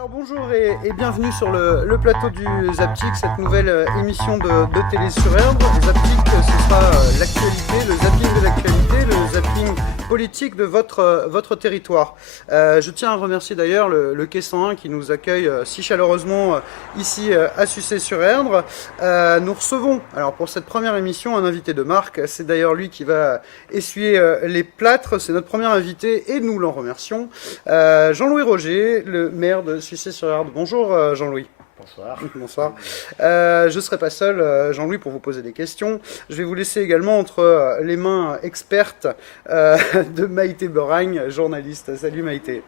Alors bonjour et bienvenue sur le plateau du Zaptic, cette nouvelle émission de Télé sur Erdre. Zaptic, ce sera l'actualité, le zapping de l'actualité, le zapping politique de votre territoire. Je tiens à remercier d'ailleurs le Quai 101 qui nous accueille si chaleureusement ici à Sucé-sur-Erdre. Nous recevons, alors pour cette première émission, un invité de marque. C'est d'ailleurs lui qui va essuyer les plâtres. C'est notre premier invité et nous l'en remercions. Jean-Louis Roger, le maire de Sucé-sur-Erdre. Bonjour Jean-Louis. Bonsoir. Bonsoir. Je ne serai pas seul, Jean-Louis, pour vous poser des questions. Je vais vous laisser également entre les mains expertes de Maïté Beragne, journaliste. Salut Maïté.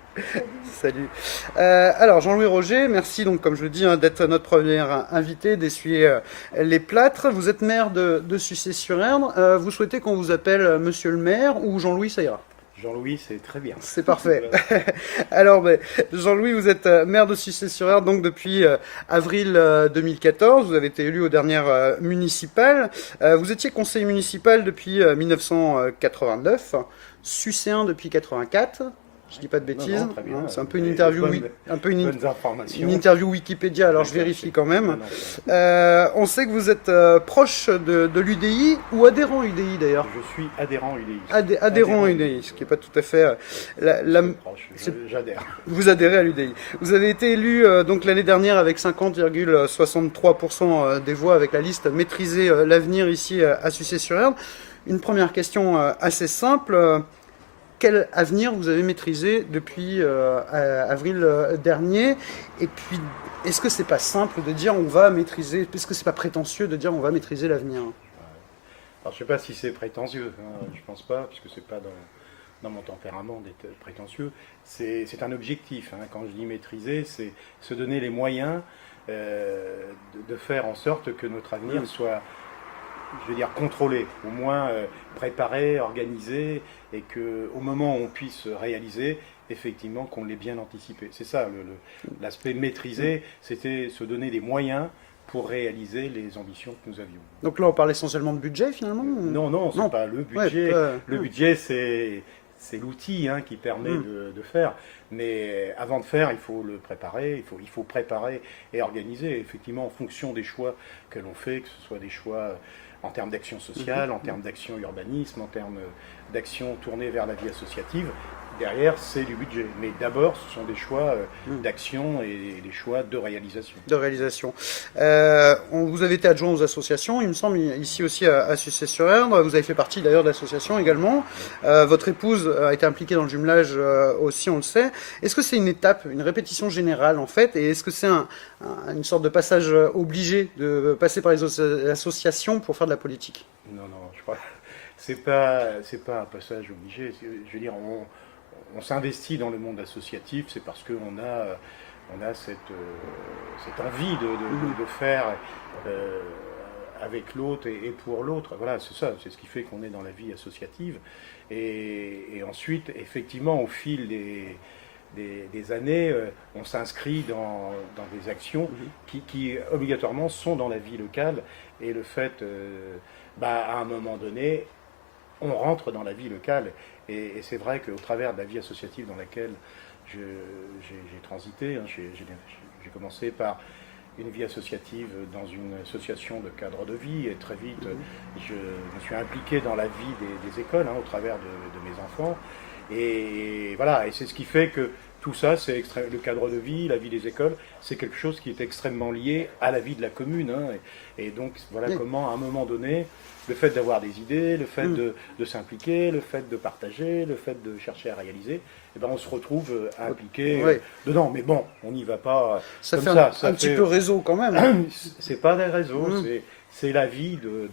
Salut. Alors Jean-Louis Roger, merci donc comme je le dis d'être notre premier invité, d'essuyer les plâtres. Vous êtes maire de Sucé-sur-Erdre. Vous souhaitez qu'on vous appelle Monsieur le maire ou Jean-Louis, ça ira? Jean-Louis, c'est très bien. C'est parfait. Alors, Jean-Louis, vous êtes maire de Sucé-sur-Erdre donc depuis avril 2014. Vous avez été élu aux dernières municipales. Vous étiez conseiller municipal depuis 1989, sucéen depuis 84. Je dis pas de bêtises. Non, très bien. C'est un peu une interview, bonnes informations. Une interview Wikipédia. Alors je vérifie quand même. On sait que vous êtes proche de l'UDI ou adhérent UDI d'ailleurs. Je suis adhérent UDI. Adhérent UDI, ce qui n'est pas tout à fait J'adhère. Vous adhérez à l'UDI. Vous avez été élu donc l'année dernière avec 50,63% des voix avec la liste Maîtriser l'avenir ici à Sucé-sur-Erdre. Une première question assez simple. Quel avenir vous avez maîtrisé depuis avril dernier? Et puis, est-ce que c'est pas simple de dire on va maîtriser, est-ce que c'est pas prétentieux de dire on va maîtriser l'avenir? Alors, je ne sais pas si c'est prétentieux, je ne pense pas, puisque ce n'est pas dans mon tempérament d'être prétentieux. C'est un objectif. Quand je dis maîtriser, c'est se donner les moyens de faire en sorte que notre avenir soit, je veux dire, contrôlé, au moins préparé, organisé, et qu'au moment où on puisse réaliser, effectivement, qu'on l'ait bien anticipé. C'est ça, l'aspect maîtriser, c'était se donner des moyens pour réaliser les ambitions que nous avions. Donc là, on parle essentiellement de budget, finalement? Non, c'est pas le budget. Ouais, le budget, c'est l'outil qui permet de faire. Mais avant de faire, il faut le préparer, il faut préparer et organiser, effectivement, en fonction des choix que l'on fait, que ce soit des choix en termes d'action sociale, en termes d'action urbanisme, en termes d'action tournée vers la vie associative. Derrière, c'est du budget. Mais d'abord, ce sont des choix d'action et des choix de réalisation. Vous avez été adjoint aux associations, il me semble, ici aussi à Sucé-sur-Erdre. Vous avez fait partie d'ailleurs d'associations également. Votre épouse a été impliquée dans le jumelage aussi, on le sait. Est-ce que c'est une étape, une répétition générale en fait? Et est-ce que c'est une sorte de passage obligé de passer par les associations pour faire de la politique? Non, je crois que c'est pas un passage obligé. Je veux dire, on s'investit dans le monde associatif, c'est parce qu'on a cette envie de faire avec l'autre et pour l'autre. Voilà, c'est ça, c'est ce qui fait qu'on est dans la vie associative. Et ensuite, effectivement, au fil des années, on s'inscrit dans des actions qui obligatoirement sont dans la vie locale. Et le fait, à un moment donné, on rentre dans la vie locale. Et c'est vrai qu'au travers de la vie associative dans laquelle j'ai transité, j'ai commencé par une vie associative dans une association de cadres de vie, et très vite je me suis impliqué dans la vie des écoles au travers de mes enfants. Et voilà, et c'est ce qui fait que tout ça, c'est le cadre de vie, la vie des écoles, c'est quelque chose qui est extrêmement lié à la vie de la commune. Et donc voilà comment, à un moment donné, le fait d'avoir des idées, le fait de s'impliquer, le fait de partager, le fait de chercher à réaliser, on se retrouve impliqué dedans. Mais bon, on n'y va pas ça comme fait ça. Un petit peu réseau quand même. C'est pas des réseaux, c'est la vie de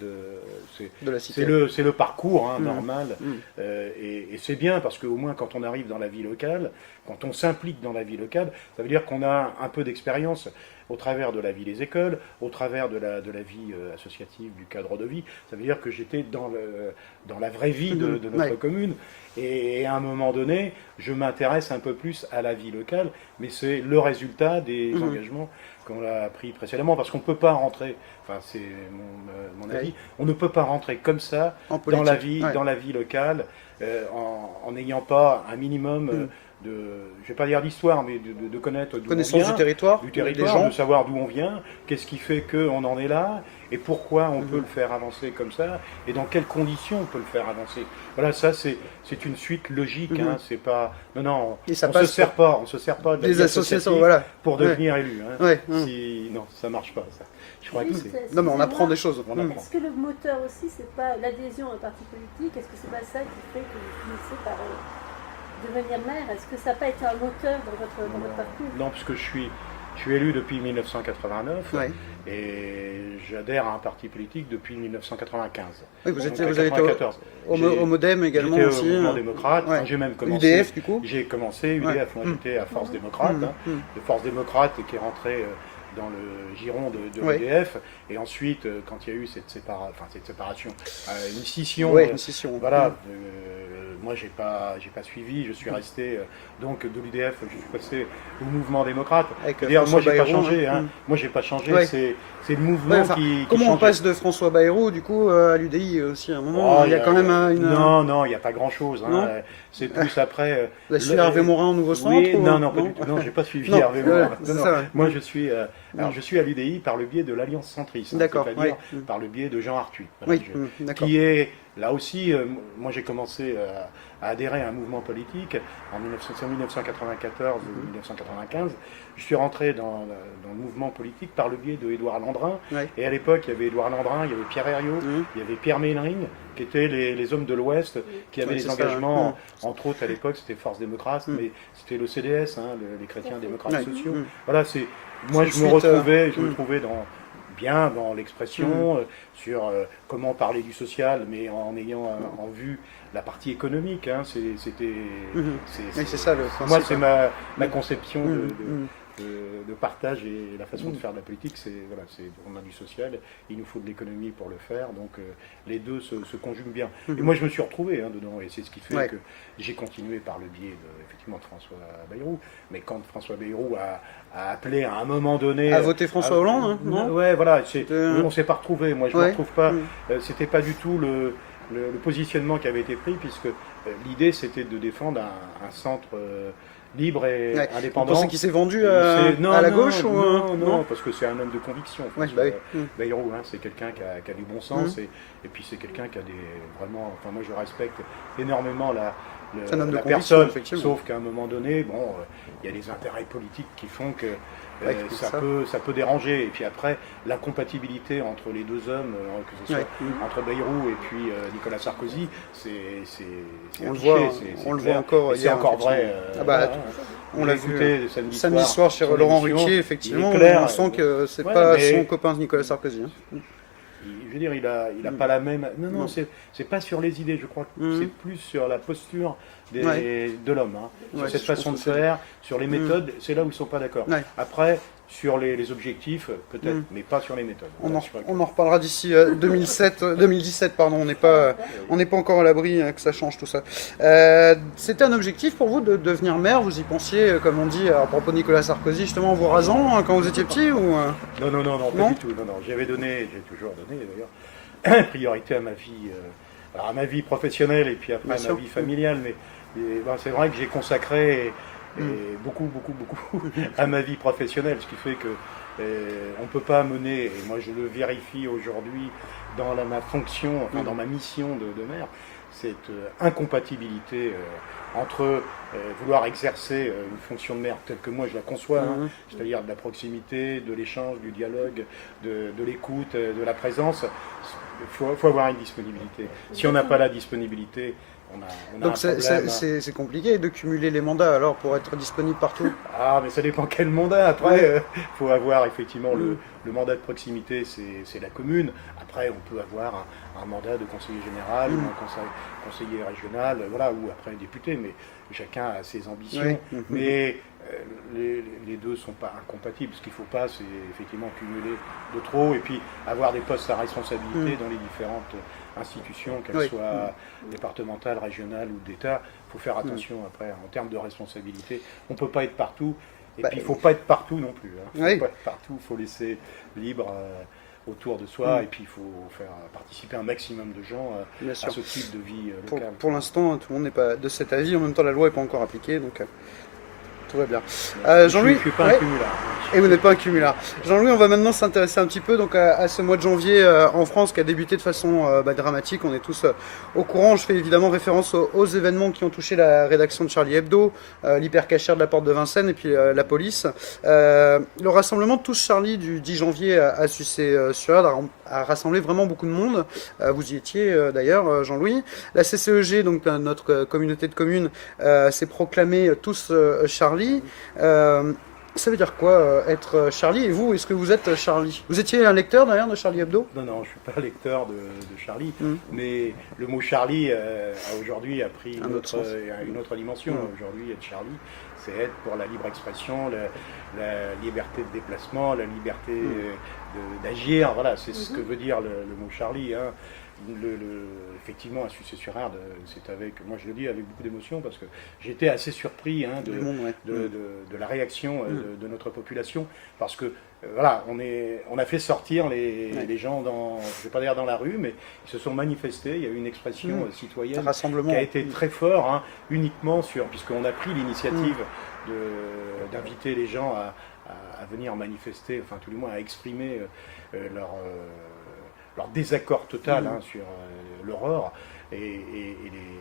la cité. C'est le parcours normal. Et c'est bien parce qu'au moins quand on arrive dans la vie locale, quand on s'implique dans la vie locale, ça veut dire qu'on a un peu d'expérience au travers de la vie des écoles, au travers de la vie associative, du cadre de vie. Ça veut dire que j'étais dans la vraie vie de notre commune. Et à un moment donné, je m'intéresse un peu plus à la vie locale, mais c'est le résultat des engagements qu'on a pris précédemment, parce qu'on ne peut pas rentrer, enfin c'est mon avis, on ne peut pas rentrer comme ça dans la vie locale en n'ayant pas un minimum je vais pas dire d'histoire, mais de connaître d'où on Connaissance vient, du des territoire, gens, des de savoir d'où on vient, qu'est-ce qui fait qu'on en est là, et pourquoi on peut le faire avancer comme ça, et dans quelles conditions on peut le faire avancer. Voilà, ça c'est une suite logique, hein, c'est pas... Non, Et ça on passe se sert pas de la des vie associations, associative voilà. pour devenir élu. Hein. Ouais. Non, ça marche pas, ça. Je crois que Juste, c'est... Non, mais on apprend des choses. On apprend. Est-ce que le moteur aussi, c'est pas l'adhésion à un parti politique? Est-ce que c'est pas ça qui fait que vous finissez par devenir maire? Est-ce que ça n'a pas été un moteur dans votre parcours? Non, parce que je suis élu depuis 1989 Ouais. et j'adhère à un parti politique depuis 1995. Oui, vous Donc, avez été 94. au Modem également J'étais aussi. au mouvement démocrate. Ouais. J'ai même commencé. UDF du coup. J'ai commencé UDF. Ouais. Moi, j'étais à Force démocrate. De Force démocrate qui est rentré dans le giron de Ouais. l'UDF. Et ensuite, quand il y a eu cette séparation, une scission. Ouais, une scission. Voilà. Moi, j'ai pas suivi. Je suis resté donc de l'UDF. Je suis passé au mouvement démocrate. D'ailleurs, moi, j'ai pas changé. Hein. Moi, j'ai pas changé. Ouais. C'est le mouvement qui Comment on change. passe de François Bayrou du coup à l'UDI aussi à un moment? Oh, il y a quand même une. Non, il n'y a pas grand-chose. Hein. C'est plus après. Vous avez suivi Hervé Morin au Nouveau Centre? Oui, ou... non, pas du tout. Non, j'ai pas suivi Non, Hervé Morin. c'est Non, ça, non. ouais. Moi, je suis à l'UDI par le biais de l'Alliance centriste. D'accord, C'est-à-dire ouais. par le biais de Jean Arthuis. Voilà, Oui, d'accord. qui est là aussi. Moi, j'ai commencé à adhérer à un mouvement politique en 1994 ou 1995. Je suis rentré dans le mouvement politique par le biais de Édouard Landrin. Ouais. Et à l'époque, il y avait Édouard Landrin, il y avait Pierre Herriot, il y avait Pierre Ménring, qui étaient les hommes de l'Ouest, qui avaient Ouais, des c'est ça, engagements, entre autres à l'époque, c'était Force démocrate, mais c'était le CDS, hein, les chrétiens démocrates Ouais. sociaux. Voilà, moi je Ensuite, me trouvais bien dans l'expression, sur comment parler du social, mais en ayant en vue la partie économique. Hein, Oui, c'est ça le principe. moi, c'est ma conception de partage et la façon de faire de la politique. On a du social, il nous faut de l'économie pour le faire, donc les deux se conjuguent bien. Et moi, je me suis retrouvé dedans, et c'est ce qui fait que j'ai continué par le biais effectivement de François Bayrou. Mais quand François Bayrou a appelé à un moment donné... À voter François Hollande, hein, non? Ouais, voilà, on ne s'est pas retrouvé. Moi, je ne me retrouve pas. C'était pas du tout le positionnement qui avait été pris, puisque l'idée, c'était de défendre un centre libre et indépendant. Vous pensez qu'il s'est vendu à la gauche ou non, parce que c'est un homme de conviction. Bayrou, hein, c'est quelqu'un qui a du bon sens, et puis c'est quelqu'un qui a vraiment... Enfin, moi, je respecte énormément la personne, sauf qu'à un moment donné, il y a des intérêts politiques qui font que ça peut déranger. Et puis après, l'incompatibilité entre les deux hommes, que ce soit entre Bayrou et puis Nicolas Sarkozy, on le voit encore. C'est encore vrai. On l'a vu samedi soir chez Laurent Ruquier, effectivement. On sent que c'est pas son copain Nicolas Sarkozy. Je veux dire, il a pas la même... Non, c'est pas sur les idées, je crois que c'est plus sur la posture de l'homme, hein. Sur cette façon de faire, sur les méthodes, c'est là où ils ne sont pas d'accord. Après, sur les objectifs, peut-être, mais pas sur les méthodes. On en reparlera d'ici 2017, pardon, on n'est pas encore à l'abri que ça change tout ça. C'était un objectif pour vous de devenir maire? Vous y pensiez, comme on dit, à propos de Nicolas Sarkozy, justement en vous rasant quand vous étiez petit ou... Non, pas du tout. Non. J'ai toujours donné d'ailleurs, priorité à ma vie professionnelle et puis après à ma vie familiale. Mais c'est vrai que j'ai consacré beaucoup à ma vie professionnelle, ce qui fait que on ne peut pas mener, et moi je le vérifie aujourd'hui dans ma fonction, dans ma mission de maire, cette incompatibilité entre vouloir exercer une fonction de maire telle que moi je la conçois, c'est-à-dire de la proximité, de l'échange, du dialogue, de l'écoute, de la présence. Il faut avoir une disponibilité. Si on n'a pas la disponibilité, on a donc un problème. C'est compliqué de cumuler les mandats alors pour être disponible partout? Ah, mais ça dépend quel mandat. Après, faut avoir effectivement le mandat de proximité, c'est la commune. Après, on peut avoir un mandat de conseiller général, ou un conseiller régional, ou après député, mais chacun a ses ambitions. Mais les deux ne sont pas incompatibles. Ce qu'il ne faut pas, c'est effectivement cumuler de trop et puis avoir des postes à responsabilité dans les différentes institutions, qu'elles soient départementales, régionales ou d'État. Il faut faire attention après en termes de responsabilité. On ne peut pas être partout. Et puis il ne faut pas être partout non plus. Il ne faut pas être partout, il faut laisser libre autour de soi, et puis il faut faire participer un maximum de gens Bien à sûr. ce type de vie locale. Pour l'instant, tout le monde n'est pas de cet avis. En même temps, la loi n'est pas encore appliquée, donc tout va bien. Jean-Louis, Je ne suis pas ouais. un cumulard. Et vous n'êtes pas un cumulard. Jean-Louis, on va maintenant s'intéresser un petit peu donc, à ce mois de janvier en France qui a débuté de façon dramatique. On est tous au courant. Je fais évidemment référence aux événements qui ont touché la rédaction de Charlie Hebdo, l'hypercachère de la porte de Vincennes et puis la police. Le rassemblement Tous Charlie du 10 janvier à Sucé-sur-Erdre a rassemblé vraiment beaucoup de monde. Vous y étiez d'ailleurs, Jean-Louis. La CCEG, donc notre communauté de communes, s'est proclamée Tous Charlie. Ça veut dire quoi être Charlie? Et vous, est-ce que vous êtes Charlie? Vous étiez un lecteur d'ailleurs de Charlie Hebdo? Non, je ne suis pas lecteur de Charlie, mais le mot Charlie aujourd'hui a pris une autre dimension. Aujourd'hui, être Charlie, c'est être pour la libre expression, la liberté de déplacement, la liberté d'agir. Voilà, c'est ce que veut dire le mot Charlie. Hein. Effectivement, à Sucé-sur-Erdre, c'est moi je le dis avec beaucoup d'émotion parce que j'étais assez surpris de la réaction de notre population parce que voilà, on a fait sortir les gens je ne vais pas dire dans la rue, mais ils se sont manifestés. Il y a eu une expression citoyenne qui a été très fort, hein, uniquement puisqu'on a pris l'initiative d'inviter les gens à venir manifester, enfin tout du moins à exprimer leur désaccord total sur l'aurore, et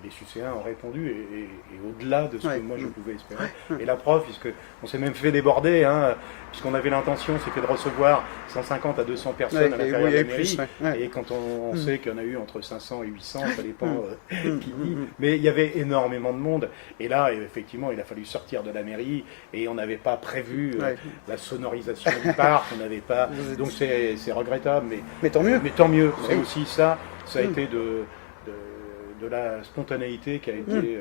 les Sucéens ont répondu, et au-delà de ce que moi je pouvais espérer. Et la preuve, puisqu'on s'est même fait déborder, hein, puisqu'on avait l'intention, c'était de recevoir 150 à 200 personnes à l'intérieur de la mairie, et quand on sait qu'il y en a eu entre 500 et 800, ça dépend qui dit, mais il y avait énormément de monde, et là, effectivement, il a fallu sortir de la mairie, et on n'avait pas prévu la sonorisation du parc, on n'avait pas, donc c'est regrettable, mais tant mieux. Mais tant mieux, c'est aussi ça a été de la spontanéité qui a été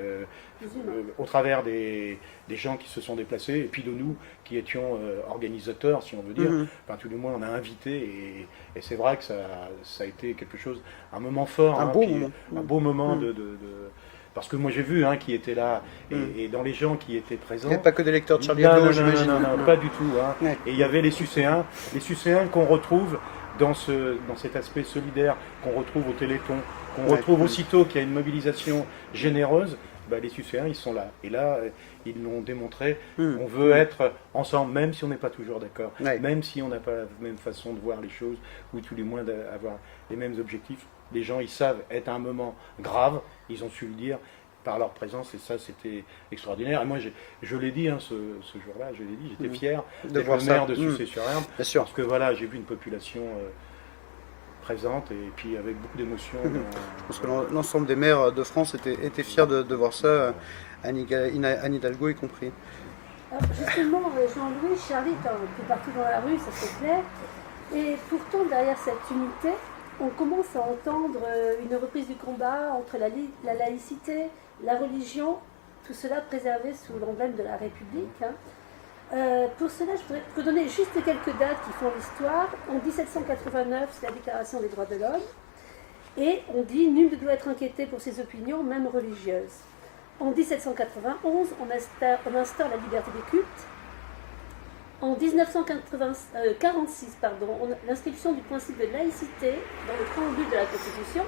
au travers des gens qui se sont déplacés, et puis de nous qui étions organisateurs, si on veut dire. Enfin, tout du moins, on a invité, et c'est vrai que ça a été quelque chose, un moment fort, un beau moment parce que moi j'ai vu qui était là, et dans les gens qui étaient présents. Il n'y avait pas que des lecteurs de Charlie Hebdo, j'imagine. Non, pas du tout. Hein. Et il y avait les Sucéens qu'on retrouve dans cet aspect solidaire, qu'on retrouve au Téléthon, qu'on retrouve aussitôt qu'il y a une mobilisation généreuse. Les Sucéens, ils sont là. Et là, ils l'ont démontré. On veut être ensemble, même si on n'est pas toujours d'accord, même si on n'a pas la même façon de voir les choses, ou tout du moins d'avoir les mêmes objectifs. Les gens, ils savent être à un moment grave, ils ont su le dire par leur présence, et ça, c'était extraordinaire. Et moi, je l'ai dit ce jour-là, j'étais fier d'être le maire de Sucé-sur-Erdre, parce que voilà, j'ai vu une population présente, et puis avec beaucoup d'émotion. Parce que l'ensemble des maires de France étaient fiers de voir ça, Anne Hidalgo y compris. Alors justement, Jean-Louis, Charlie est un peu partout dans la rue, ça c'est clair. Et pourtant, derrière cette unité, on commence à entendre une reprise du combat entre la laïcité, la religion, tout cela préservé sous l'emblème de la République. Pour cela, je voudrais vous donner juste quelques dates qui font l'histoire. En 1789, c'est la Déclaration des droits de l'homme. Et on dit « Nul ne doit être inquiété pour ses opinions, même religieuses ». En 1791, on instaure la liberté des cultes. En 1946, l'inscription du principe de laïcité dans le préambule de la Constitution.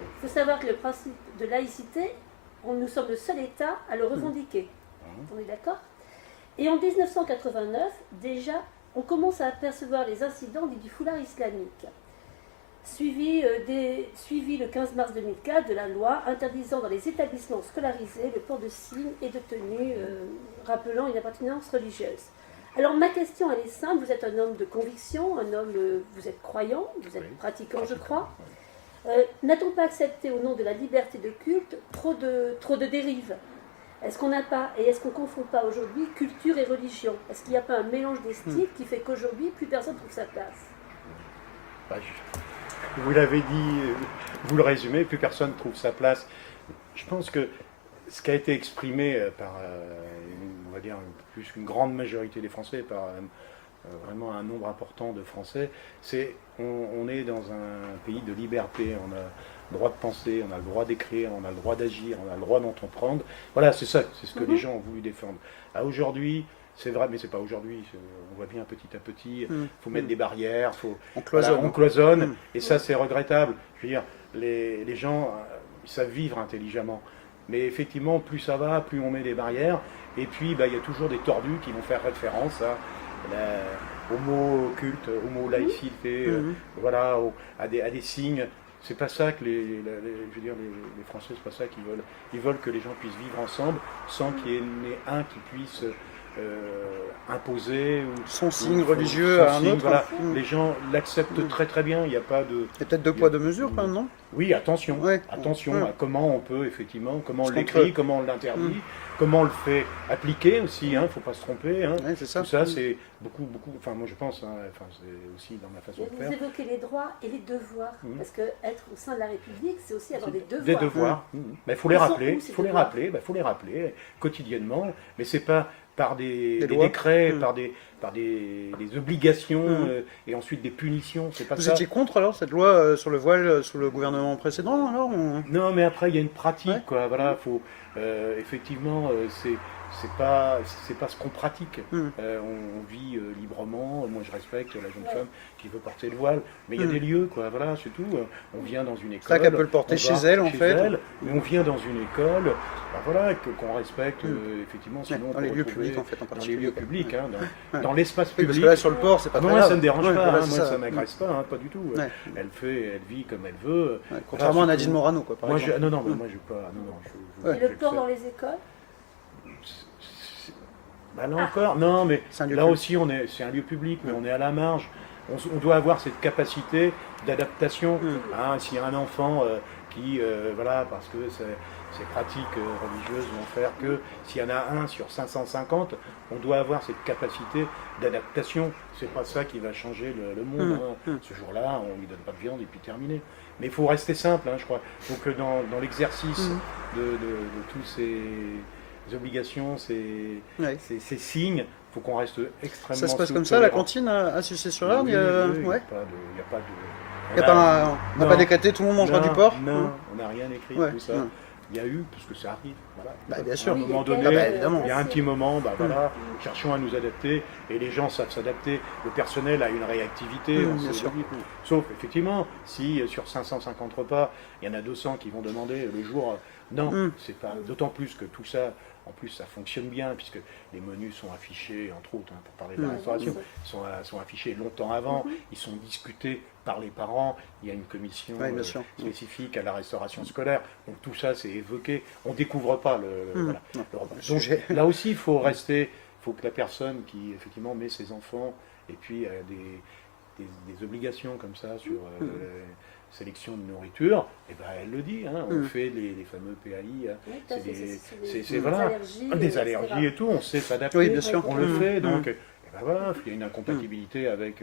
Il faut savoir que le principe de laïcité, nous sommes le seul État à le revendiquer. On est d'accord ? Et en 1989, déjà, on commence à apercevoir les incidents dits du foulard islamique, suivi le 15 mars 2004 de la loi interdisant dans les établissements scolarisés le port de signes et de tenues rappelant une appartenance religieuse. Alors ma question, elle est simple, vous êtes un homme de conviction, vous êtes croyant, vous êtes pratiquant, je crois. N'a-t-on pas accepté au nom de la liberté de culte trop de dérives ? Est-ce qu'on n'a pas, et est-ce qu'on ne confond pas aujourd'hui culture et religion? Est-ce qu'il n'y a pas un mélange des styles qui fait qu'aujourd'hui, plus personne ne trouve sa place? Vous l'avez dit, vous le résumez, plus personne ne trouve sa place. Je pense que ce qui a été exprimé par, on va dire, plus qu'une grande majorité des Français, par vraiment un nombre important de Français, c'est on est dans un pays de liberté, on a le droit de penser, on a le droit d'écrire, on a le droit d'agir, on a le droit d'entreprendre. Voilà, c'est ça, c'est ce que les gens ont voulu défendre. Aujourd'hui, c'est vrai, mais c'est pas aujourd'hui. On voit bien petit à petit, faut mettre des barrières, On cloisonne. on cloisonne, et ça c'est regrettable. Je veux dire, les gens, ils savent vivre intelligemment. Mais effectivement, plus ça va, plus on met des barrières. Et puis, il y a toujours des tordus qui vont faire référence au mot culte, au mot laïcité, voilà, à des signes. C'est pas ça que les Français, c'est pas ça qu'ils veulent. Ils veulent que les gens puissent vivre ensemble sans qu'il y en ait un qui puisse imposer son signe religieux à un autre. Voilà. Les gens l'acceptent très très bien. Il n'y a pas de. Il y a peut-être deux poids deux mesures, quand même, non? Oui, attention. Ouais. Attention à comment on peut effectivement, comment on Parce l'écrit, comment on l'interdit, comment on le fait appliquer aussi. Il ne faut pas se tromper. Ouais, c'est ça. Tout ça, c'est beaucoup. Enfin, moi, je pense. C'est aussi dans ma façon de Vous faire. évoquez les droits et les devoirs, parce que être au sein de la République, c'est aussi avoir des devoirs. Des devoirs. Mais il faut les Ils sont rappeler. où, ces Il faut les devoirs rappeler. Faut les rappeler quotidiennement. Mais c'est pas par des lois. décrets, par des obligations et ensuite des punitions. C'est pas Vous ça. étiez contre alors cette loi sur le voile sous le gouvernement précédent alors Non, mais après il y a une pratique, Ouais. quoi. Voilà, faut effectivement, c'est pas ce qu'on pratique. On vit librement. Moi, je respecte la jeune femme qui veut porter le voile, mais il y a des lieux, quoi. Voilà, c'est tout. On vient dans une école. C'est vrai qu'elle peut le porter on chez va elle, en fait. mais on vient dans une école. Voilà, qu'on respecte effectivement. Sinon, on dans peut les lieux retrouver publics en fait en dans les particulier. lieux publics, hein, Ouais. dans l'espace Oui, parce public. que là sur le port c'est pas très Moi, grave. ça me dérange Ouais, pas. voilà, Hein, c'est moi, ça m'agresse pas, hein, pas du tout. Ouais. Elle vit comme elle veut. Ouais, contrairement à Voilà, Nadine surtout- Morano quoi par Moi, exemple. non, mais moi, je pas. Non, Ouais. Et le port dans les écoles? Bah, là encore, non, mais C'est un lieu là public. aussi, c'est un lieu public, mais on est à la marge. On doit avoir cette capacité d'adaptation. Hein, s'il y a un enfant qui, voilà, parce que ces pratiques religieuses vont faire que s'il y en a un sur 550, on doit avoir cette capacité d'adaptation. C'est pas ça qui va changer le monde. Hein. Ce jour-là, on lui donne pas de viande et puis terminé. Mais il faut rester simple, hein, je crois. Il faut que dans l'exercice de tous ces obligations, ces signes, il faut qu'on reste extrêmement Ça se passe souple, comme ça, la tolérant. cantine à Sucé-sur-Erne, Oui, il y a... oui, ouais. il n'y a pas de... On n'a pas décrété tout le monde mangera du porc. Non, on n'a rien écrit, Ouais, tout ça. non. Il y a eu, parce que ça arrive. Voilà. Bah, bien À sûr. un moment Oui, il y a donné, évidemment. il y a un petit moment, voilà, cherchons à nous adapter, et les gens savent s'adapter. Le personnel a une réactivité, on bien sait sûr. vite. Sauf, effectivement, si sur 550 repas, il y en a 200 qui vont demander le jour, non, c'est pas. D'autant plus que tout ça, en plus, ça fonctionne bien, puisque les menus sont affichés, entre autres, hein, pour parler de la restauration, sont affichés longtemps avant, ils sont discutés par les parents, il y a une commission bien sûr. spécifique à la restauration scolaire, donc tout ça c'est évoqué, on ne découvre pas le repas. Donc, sujet. là aussi, il faut faut que la personne qui effectivement met ses enfants, et puis des obligations comme ça sur sélection de nourriture, et ben elle le dit, hein, on fait les fameux PAI, Oui, c'est voilà, des allergies et tout, on sait s'adapter, Oui, bien sûr. on le fait, donc et ben voilà, il y a une incompatibilité avec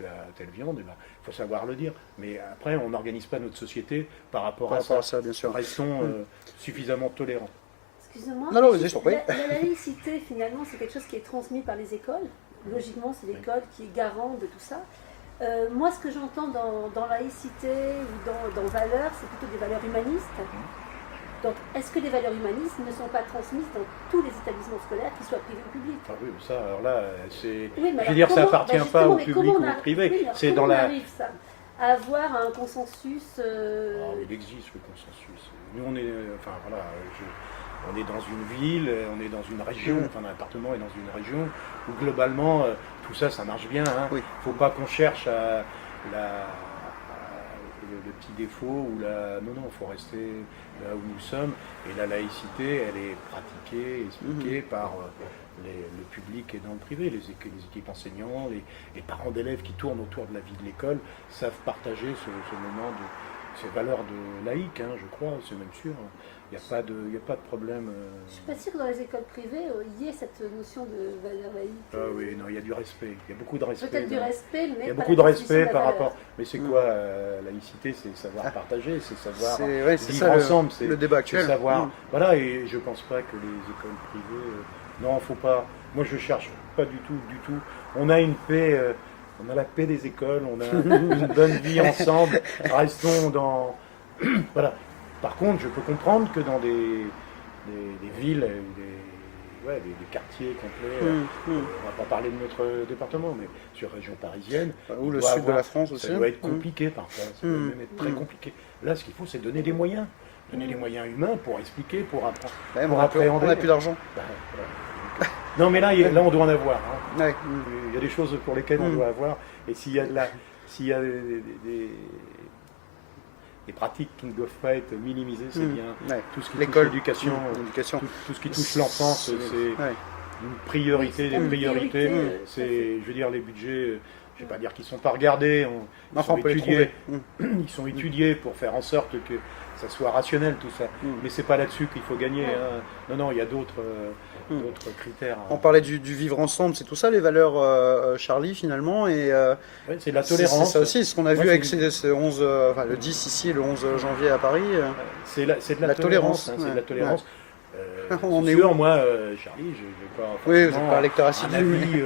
la telle viande, il faut savoir le dire, mais après on n'organise pas notre société par rapport à ça, bien sûr. restons suffisamment tolérants. Excusez-moi. Non, non, vas-y, je t'en prie. La laïcité, finalement, c'est quelque chose qui est transmis par les écoles. Logiquement, c'est l'école qui est garant de tout ça. Moi, ce que j'entends dans laïcité ou dans valeurs, c'est plutôt des valeurs humanistes. Donc, est-ce que les valeurs humanistes ne sont pas transmises dans tous les établissements scolaires, qu'ils soient privés ou publics? Ah oui, ça, alors là, c'est. Oui, mais je veux dire, ça comment- appartient bah, pas au justement, mais public comment ou on au a- privé. oui, alors C'est comment dans on la. arrive, ça, à avoir un consensus Il existe le consensus. Nous, on est, enfin voilà, on est dans une ville, on est dans une région, enfin un appartement est dans une région où globalement tout ça, ça marche bien. Hein. Oui. Faut pas qu'on cherche le petit défaut ou non, il faut rester là où nous sommes. Et la laïcité, elle est pratiquée, expliquée par le public et dans le privé, les équipes enseignants, les parents d'élèves qui tournent autour de la vie de l'école savent partager ce moment ces valeurs de laïque, hein, je crois, c'est même sûr. Il n'y a pas de problème. Je ne suis pas sûre que dans les écoles privées, il y ait cette notion de valeur laïque. Ah oui, non, il y a du respect. Il y a beaucoup de respect. Peut-être du respect, mais Il y a pas beaucoup la de transmission respect la par valeur. rapport. Mais c'est quoi laïcité? C'est savoir partager, c'est savoir C'est vivre ça ensemble. le débat C'est actuel. savoir. Voilà, et je pense pas que les écoles privées. Non, faut pas. Moi, je cherche pas du tout, du tout. On a une paix. On a la paix des écoles. On a une bonne vie ensemble. Restons dans. Voilà. Par contre, je peux comprendre que dans des villes, des quartiers complets. On Mmh. va pas parler de notre département, mais sur région parisienne. Ou il le doit sud de la France aussi. Ça doit être compliqué parfois, ça doit Mmh. même être très Mmh. compliqué. Là, ce qu'il faut, c'est donner des moyens. Donner des moyens humains pour expliquer, pour apprendre. Ouais, mais pour on appréhender. n'a plus d'argent. Bah, voilà. Non, mais là, on doit en avoir. Hein. Ouais. Il y a des choses pour lesquelles on Mm. doit avoir. Et s'il y a, des pratiques qui ne doivent pas être minimisées, c'est bien. Ouais. Tout ce qui touche L'école, l'éducation, l'éducation. tout ce qui touche l'enfance, c'est Ouais. une priorité Oui, des c'est une priorités. priorité, C'est, je veux dire, les budgets, je ne vais pas dire qu'ils ne sont pas regardés, ils Enfin, on sont peut les étudiés. trouver. Ils sont étudiés pour faire en sorte que ça soit rationnel tout ça. Mais c'est pas là-dessus qu'il faut gagner. Hein. Non, il y a d'autres critères. On parlait du vivre ensemble, c'est tout ça les valeurs Charlie finalement et Ouais, c'est de la c'est tolérance. ça aussi, ce qu'on a Moi, vu avec c'est ce 11, le 10 ici, le 11 janvier à Paris. C'est de la La tolérance. tolérance, Hein, c'est de ouais. la tolérance. On C'est est sûr, où moi, Charlie, je n'ai pas Oui, vous n'êtes forcément pas un lecteur un assidu. avis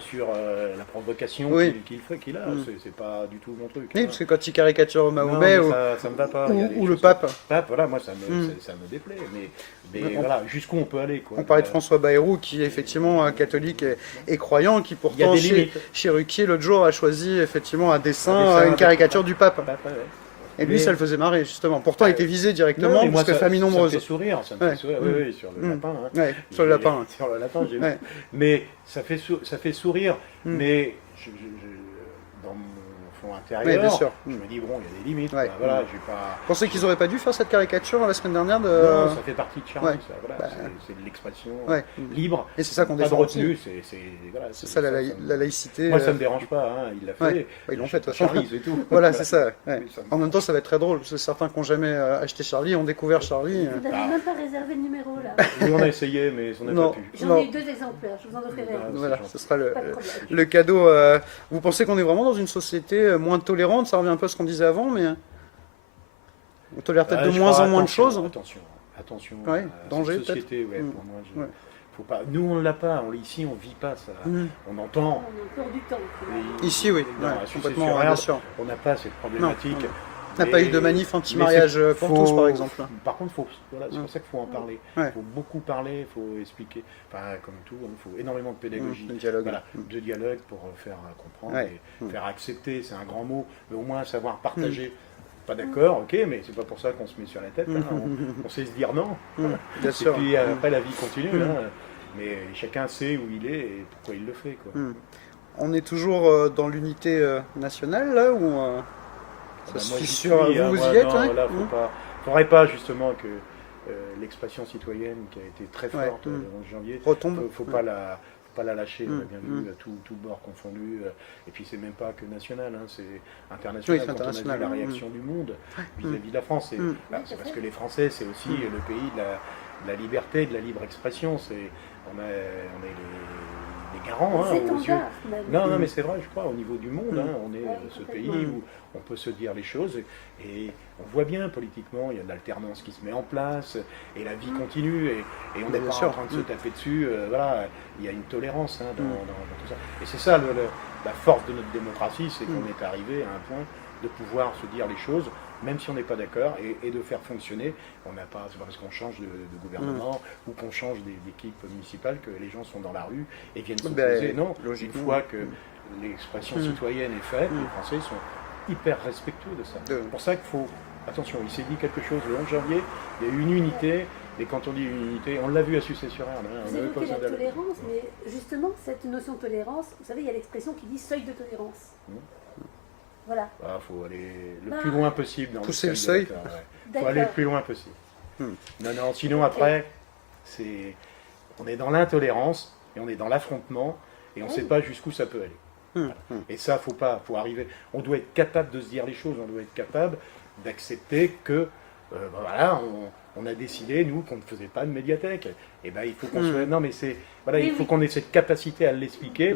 sur la provocation Oui. qu'il a. C'est pas du tout mon truc. Oui, hein. parce que quand il caricature Non, Mahomet mais ça me va pas. Il y a des ou le choses- pape, Voilà, moi ça me déplaît. Mais On- voilà, jusqu'où on peut aller. Quoi. on parlait de François Bayrou qui est effectivement un catholique et croyant, qui Il y a pourtant des chez, limites. chez Ruquier l'autre jour a choisi effectivement un dessin, Un dessin une de- caricature du pape. Pape, ouais. Et lui Mais- ça le faisait marrer justement. Pourtant il était visé directement Non, mais moi, parce que famille Ça me nombreuse. fait sourire, ça me Ouais. fait sourire. Oui, sur le lapin. Hein. Ouais, sur le lapin. Sur le lapin, j'ai vu. Ouais. Mais ça fait sourire. Mm. Mais dans mon fond intérieur, Oui, bien sûr. je me dis, bon, il y a des limites. Ouais. Quoi. Voilà, j'ai pas... Vous pensez qu'ils auraient pas dû faire cette caricature la semaine dernière de... Non, ça fait partie de Charlie, ouais. ça. Voilà, Bah, c'est de l'expression ouais. libre. Et c'est ça qu'on Pas de défend aussi. retenue, voilà, C'est ça la me- laïcité. Moi, ça me dérange pas, hein, il l'a fait. Ouais. Ils l'ont fait de toute façon. Charlie, c'est tout. Voilà, c'est ça. Ouais. Oui, ça me- En même temps, ça va être très drôle, parce que certains qui n'ont jamais acheté Charlie ont découvert Charlie. Vous n'avez même pas réservé le numéro là. Oui, on a essayé, mais on n'a Non. pas pu. J'en Non. ai eu 2 exemplaires, je vous en offrirai un. C'est Voilà, gentil. ce sera Pas de problème. le cadeau. Vous pensez qu'on est vraiment dans une société moins tolérante? Ça revient un peu à ce qu'on disait avant, mais on tolère peut-être de Je moins crois, en moins de attention, choses. Attention. Ouais, à danger, cette société, ouais, Mm. pour moi, Ouais. faut pas. Nous, on l'a pas. Ici, on vit pas ça. Mhm. On entend. On a encore du temps. mais- Ici, oui, Non, ouais, à Sucé complètement, sur bien Erdre, sûr. on n'a pas cette problématique. Non. On n'a pas eu de manif anti-mariage pour tous, par exemple. Par contre, c'est Mm. pour ça qu'il faut en parler. Ouais. Il faut beaucoup parler, il faut expliquer. Enfin, comme tout, il faut énormément de pédagogie. Le dialogue. Voilà, de dialogue pour faire comprendre Ouais. et Mm. faire accepter, c'est un grand mot, mais au moins savoir partager. Pas d'accord, ok, mais c'est pas pour ça qu'on se met sur la tête. hein. On sait se dire non. Bien Et sûr. puis après, la vie continue. Mm. hein. Mais chacun sait où il est et pourquoi il le fait. Quoi. Mm. On est toujours dans l'unité nationale, là, ou ça Bah, se moi, j'y fissure? suis, hein, Vous moi, y êtes, non, ouais? voilà, faudrait pas justement que l'expression citoyenne qui a été très Ouais, forte le 11 janvier, Retombe. faut pas la lâcher, on a bien Mm. vu, à tout bord confondu. Et puis c'est même pas que national, hein, c'est international. Oui, c'est Quand international. on a vu la réaction du monde vis-à-vis de la France, Mm. c'est parce que les Français, c'est aussi le pays de la liberté, de la libre expression. On est les garants hein, C'est aux en yeux. garde, même. Non, mais c'est vrai, je crois, au niveau du monde, hein, on est Ouais, ce complètement. pays où on peut se dire les choses et on voit bien politiquement, il y a de l'alternance qui se met en place et la vie continue et on n'est Bien pas sûr. en train de se taper dessus. Voilà, il y a une tolérance hein, dans tout ça. Et c'est ça la force de notre démocratie, c'est qu'on est arrivé à un point de pouvoir se dire les choses, même si on n'est pas d'accord, et de faire fonctionner. C'est pas parce qu'on change de gouvernement ou qu'on change d'équipe municipale que les gens sont dans la rue et viennent s'opposer. Non, logiquement. une fois que l'expression citoyenne est faite, les Français sont hyper respectueux de ça. C'est pour ça qu'il faut... Attention, il s'est dit quelque chose le 11 janvier, il y a eu une unité, et quand on dit une unité, on l'a vu à Sucé-sur-Erdre. Hein, on Vous n'avait pas évoquez la besoin d'aller. tolérance, mais justement, cette notion de tolérance, vous savez, il y a l'expression qui dit seuil de tolérance. Voilà. Il faut aller le Bah, plus loin possible dans pousser le de seuil. la terre, ouais. Faut D'accord. aller le plus loin possible. Non, sinon après, on est dans l'intolérance et on est dans l'affrontement et on ne sait pas jusqu'où ça peut aller. Voilà. Et ça, faut arriver. On doit être capable de se dire les choses, on doit être capable d'accepter que, voilà, on a décidé, nous, qu'on ne faisait pas de médiathèque. Et ben, il faut qu'on soit... Non, mais voilà, il faut qu'on ait cette capacité à l'expliquer,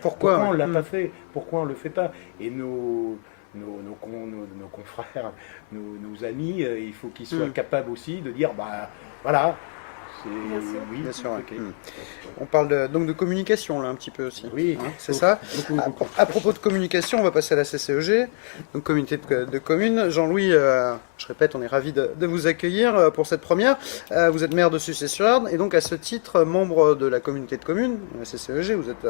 pourquoi on ne l'a pas fait, pourquoi on ne le fait pas. Et nos confrères, nos amis, il faut qu'ils soient capables aussi de dire, voilà, Bien sûr. Oui, Bien sûr, ouais. ok. On parle donc de communication là un petit peu aussi. Oui, Hein, c'est ça. Beaucoup. À propos de communication, on va passer à la CCEG, donc communauté de communes. Jean-Louis, je répète, on est ravis de vous accueillir pour cette première. Vous êtes maire de Sucé-sur-Erdre et donc à ce titre membre de la communauté de communes, la CCEG, vous êtes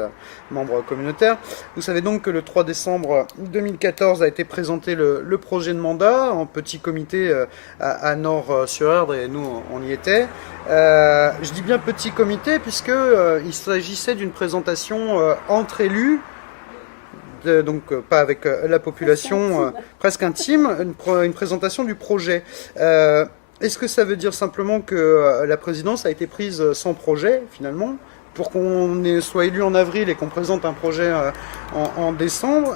membre communautaire. Vous savez donc que le 3 décembre 2014 a été présenté le projet de mandat en petit comité à Nord-sur-Erdre et nous on y était. Je dis bien petit comité puisque il s'agissait d'une présentation entre élus, donc pas avec la population, presque intime, une présentation du projet. Est-ce que ça veut dire simplement que la présidence a été prise sans projet finalement pour qu'on soit élu en avril et qu'on présente un projet en décembre?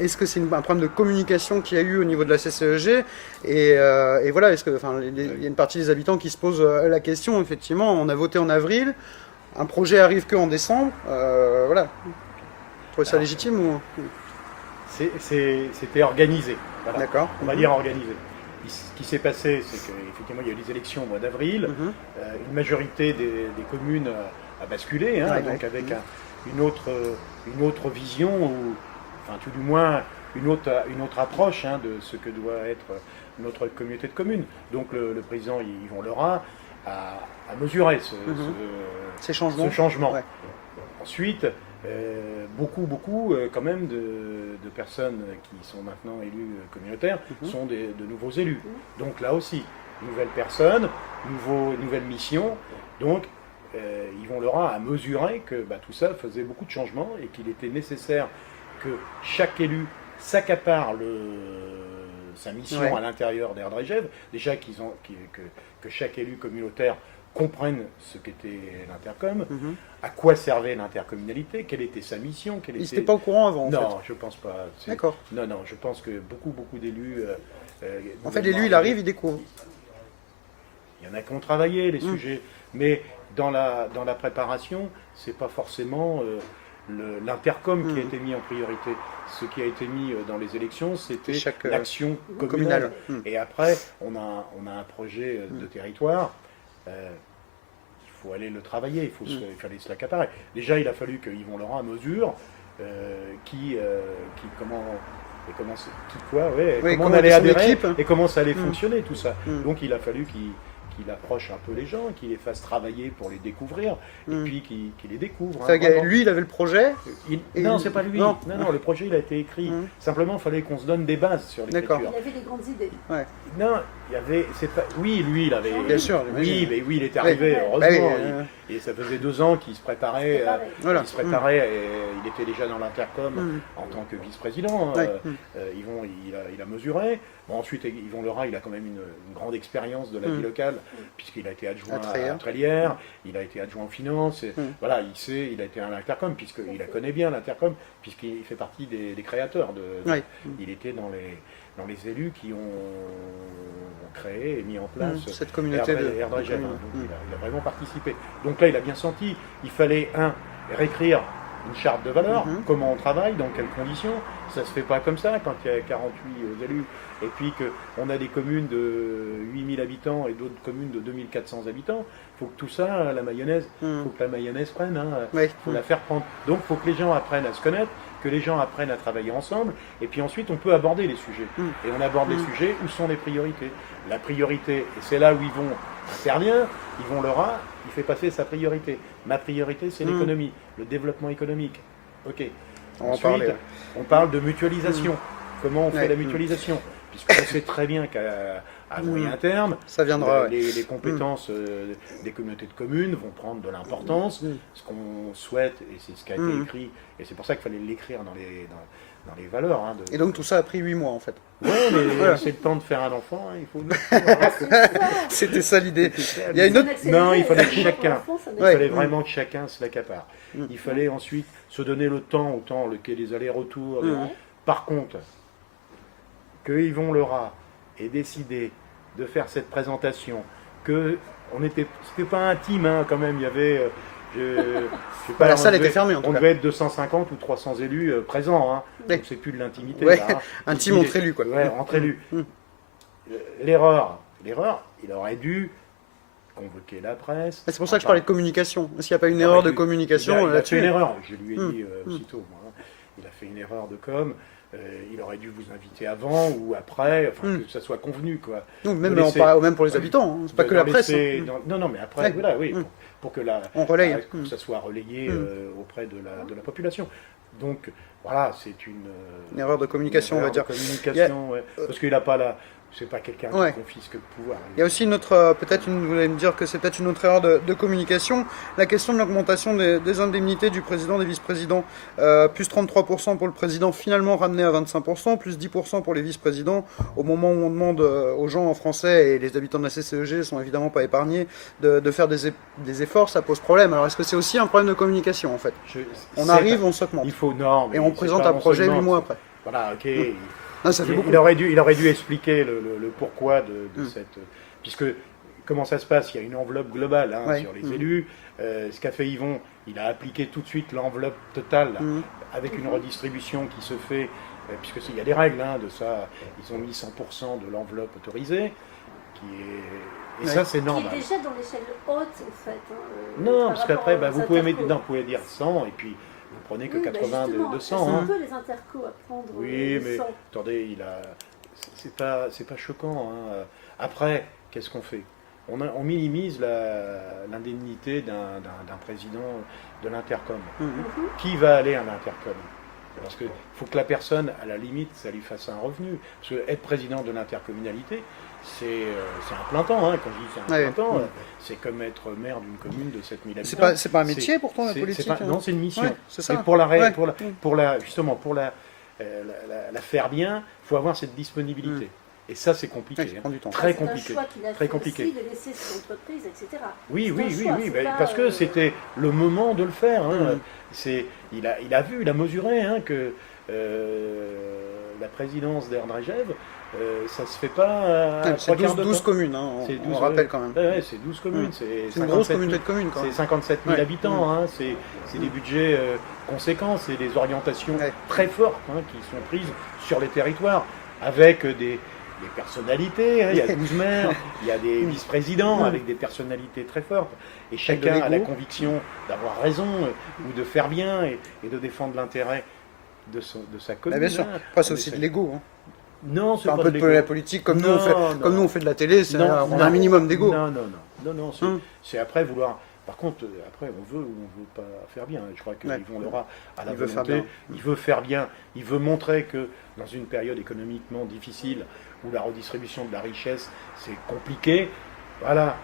Est-ce que c'est un problème de communication qu'il y a eu au niveau de la CCEG et voilà, est-ce que, il y a une partie des habitants qui se posent la question, effectivement, on a voté en avril, un projet arrive qu'en décembre, voilà. Vous trouvez ça légitime ou... C'était organisé. Voilà. D'accord. On va dire organisé. Ce qui s'est passé, c'est qu'effectivement, il y a eu les élections au mois d'avril. Une majorité des communes a basculé, hein, donc avec une autre vision, ou enfin tout du moins une autre approche de ce que doit être notre communauté de communes. Donc le président Yvon Lerat a mesuré ces changements. Ce changement. Ouais. Ensuite, beaucoup quand même de personnes qui sont maintenant élus communautaires sont de nouveaux élus. Donc là aussi, nouvelles personnes, nouvelle mission. Donc Yvon Lerat a mesuré que tout ça faisait beaucoup de changements et qu'il était nécessaire que chaque élu s'accapare sa mission à l'intérieur d'Erdre-et-Gèvres. Déjà que chaque élu communautaire comprenne ce qu'était l'intercom, à quoi servait l'intercommunalité, quelle était sa mission. Ils n'étaient pas au courant avant, non, en fait. je pense pas. D'accord. Non, je pense que beaucoup d'élus... en fait, l'élu, il arrive, il découvre. Il y en a qui ont travaillé les sujets, mais dans la préparation, c'est pas forcément l'intercom qui a été mis en priorité. Ce qui a été mis dans les élections, c'était l'action communale. Et après, on a un projet de territoire. Il faut aller le travailler, il fallait se l'accaparer. Déjà, il a fallu que Yvon Lerat mesure comment on allait adhérer et comment ça allait fonctionner, tout ça. Donc il a fallu qu'il approche un peu les gens, qu'il les fasse travailler pour les découvrir, et puis qu'il les découvre. Lui, il avait le projet Non, c'est pas lui. Non, le projet, il a été écrit. Simplement, il fallait qu'on se donne des bases sur l'écriture. Il avait des grandes idées. Ouais. Non, il y avait... Oui, lui, il avait... Bien sûr. Oui, il était arrivé, heureusement. Et ça faisait 2 ans qu'il se préparait. Et il était déjà dans l'intercom en tant que vice-président. Yvon, il a mesuré. Bon, ensuite, Yvon Lerat, il a quand même une grande expérience de la vie locale, puisqu'il a été adjoint à Trélières, il a été adjoint aux finances. Voilà, il a été à l'intercom, puisqu'il connaît bien l'intercom, puisqu'il fait partie des créateurs. Il était dans les élus qui ont créé et mis en place cette communauté Erdre-et-Gèvres. Il a vraiment participé. Donc là, il a bien senti, il fallait, réécrire une charte de valeurs, comment on travaille, dans quelles conditions. Ça ne se fait pas comme ça quand il y a 48 élus, et puis qu'on a des communes de 8000 habitants et d'autres communes de 2400 habitants. Il faut que tout ça, la mayonnaise, faut que la mayonnaise prenne, faut la faire prendre. Donc il faut que les gens apprennent à se connaître, que les gens apprennent à travailler ensemble, et puis ensuite on peut aborder les sujets. Et on aborde les sujets où sont les priorités. La priorité, et c'est là où Yvon intervient, Yvon Lerat, il fait passer sa priorité. Ma priorité, c'est l'économie, le développement économique. Ok. Ensuite, on parle de mutualisation. Comment on fait la mutualisation? Puisqu'on sait très bien qu'à moyen terme, ça viendra, les compétences des communautés de communes vont prendre de l'importance. Ce qu'on souhaite, et c'est ce qui a été écrit, et c'est pour ça qu'il fallait l'écrire dans les valeurs. Et donc tout ça a pris 8 mois en fait. Oui, mais c'est le temps de faire un enfant, il faut... C'était ça l'idée. Il y a une autre... Non, il fallait que chacun, vraiment que chacun se l'accapare. Il fallait ensuite se donner le temps, autant les allers-retours. Par contre, que Yvon Lerat ait décidé de faire cette présentation, c'était pas intime quand même, il y avait... la salle était fermée en tout cas. On devait être 250 ou 300 élus présents, donc c'est plus de l'intimité. Intime entre élus, quoi. Ouais, entre élus. L'erreur, il aurait dû convoqué la presse. C'est pour ça que je parlais de communication. Est-ce qu'il n'y a pas une erreur de communication il a là-dessus? fait une erreur, je lui ai dit aussitôt. Moi, hein. Il a fait une erreur de com. Il aurait dû vous inviter avant ou après, que ça soit convenu, quoi. Non, même pour les habitants, hein. C'est pas que la presse. Non, mais après, voilà, oui, pour que on relaye. que ça soit relayé auprès de la population. Donc, voilà, c'est une erreur de communication, on va dire. Communication, parce qu'il n'a pas la... C'est pas quelqu'un qui confisque le pouvoir. Il y a aussi une autre, vous allez me dire que c'est peut-être une autre erreur de communication, la question de l'augmentation des indemnités du président, des vice-présidents, plus 33% pour le président, finalement ramené à 25%, plus 10% pour les vice-présidents, au moment où on demande aux gens en français, et les habitants de la CCEG sont évidemment pas épargnés, de faire des efforts, ça pose problème. Alors est-ce que c'est aussi un problème de communication en fait? On arrive, on s'augmente. Et on présente un projet 8 mois après. Voilà, ok. Ah, ça fait beaucoup. Il aurait dû expliquer le pourquoi de cette... Puisque, comment ça se passe? Il y a une enveloppe globale sur les élus. Ce qu'a fait Yvon, il a appliqué tout de suite l'enveloppe totale avec une redistribution qui se fait, puisqu'il y a des règles de ça. Ils ont mis 100% de l'enveloppe autorisée, et ça, c'est normal. Qui est déjà dans l'échelle haute, en fait. Non, parce qu'après, vous pouvez dire 100, et puis... Vous prenez que 80 de 100. C'est un peu les intercos à prendre. Oui, mais attendez, c'est pas choquant. Hein. Après, qu'est-ce qu'on fait? On minimise l'indemnité d'un président de l'intercom. Qui va aller à l'intercom? Parce qu'il faut que la personne, à la limite, ça lui fasse un revenu. Parce que être président de l'intercommunalité, c'est un plein temps. Quand je dis c'est un plein temps, c'est comme être maire d'une commune de 7000 habitants. C'est pas un métier pourtant la politique? Non, c'est une mission. C'est ça. Justement, pour la faire bien, il faut avoir cette disponibilité. Et ça, c'est compliqué. Ça prend du temps. Très compliqué. Très compliqué. Aussi de laisser son entreprise, etc. Oui, parce que c'était le moment de le faire. Il a mesuré que la présidence d'Erdregev, ça se fait pas à c'est 12 communes, on rappelle quand même. C'est 12 communes. C'est une grosse communauté de communes. C'est 57 000 habitants, c'est des budgets conséquents, c'est des orientations très fortes qui sont prises sur les territoires, avec des personnalités, il y a 12 maires, il y a des vice-présidents avec des personnalités très fortes, et chacun a la conviction d'avoir raison, ou de faire bien, et de défendre l'intérêt de sa commune. Bien sûr, après c'est aussi de l'ego. Non, c'est pas un peu de la politique, comme nous on fait de la télé, on a un minimum d'ego. Non, c'est après vouloir... Par contre, après, on veut ou on ne veut pas faire bien. Je crois qu'Yvon Lerat a la volonté, il veut faire bien, il veut montrer que dans une période économiquement difficile, où la redistribution de la richesse, c'est compliqué, voilà,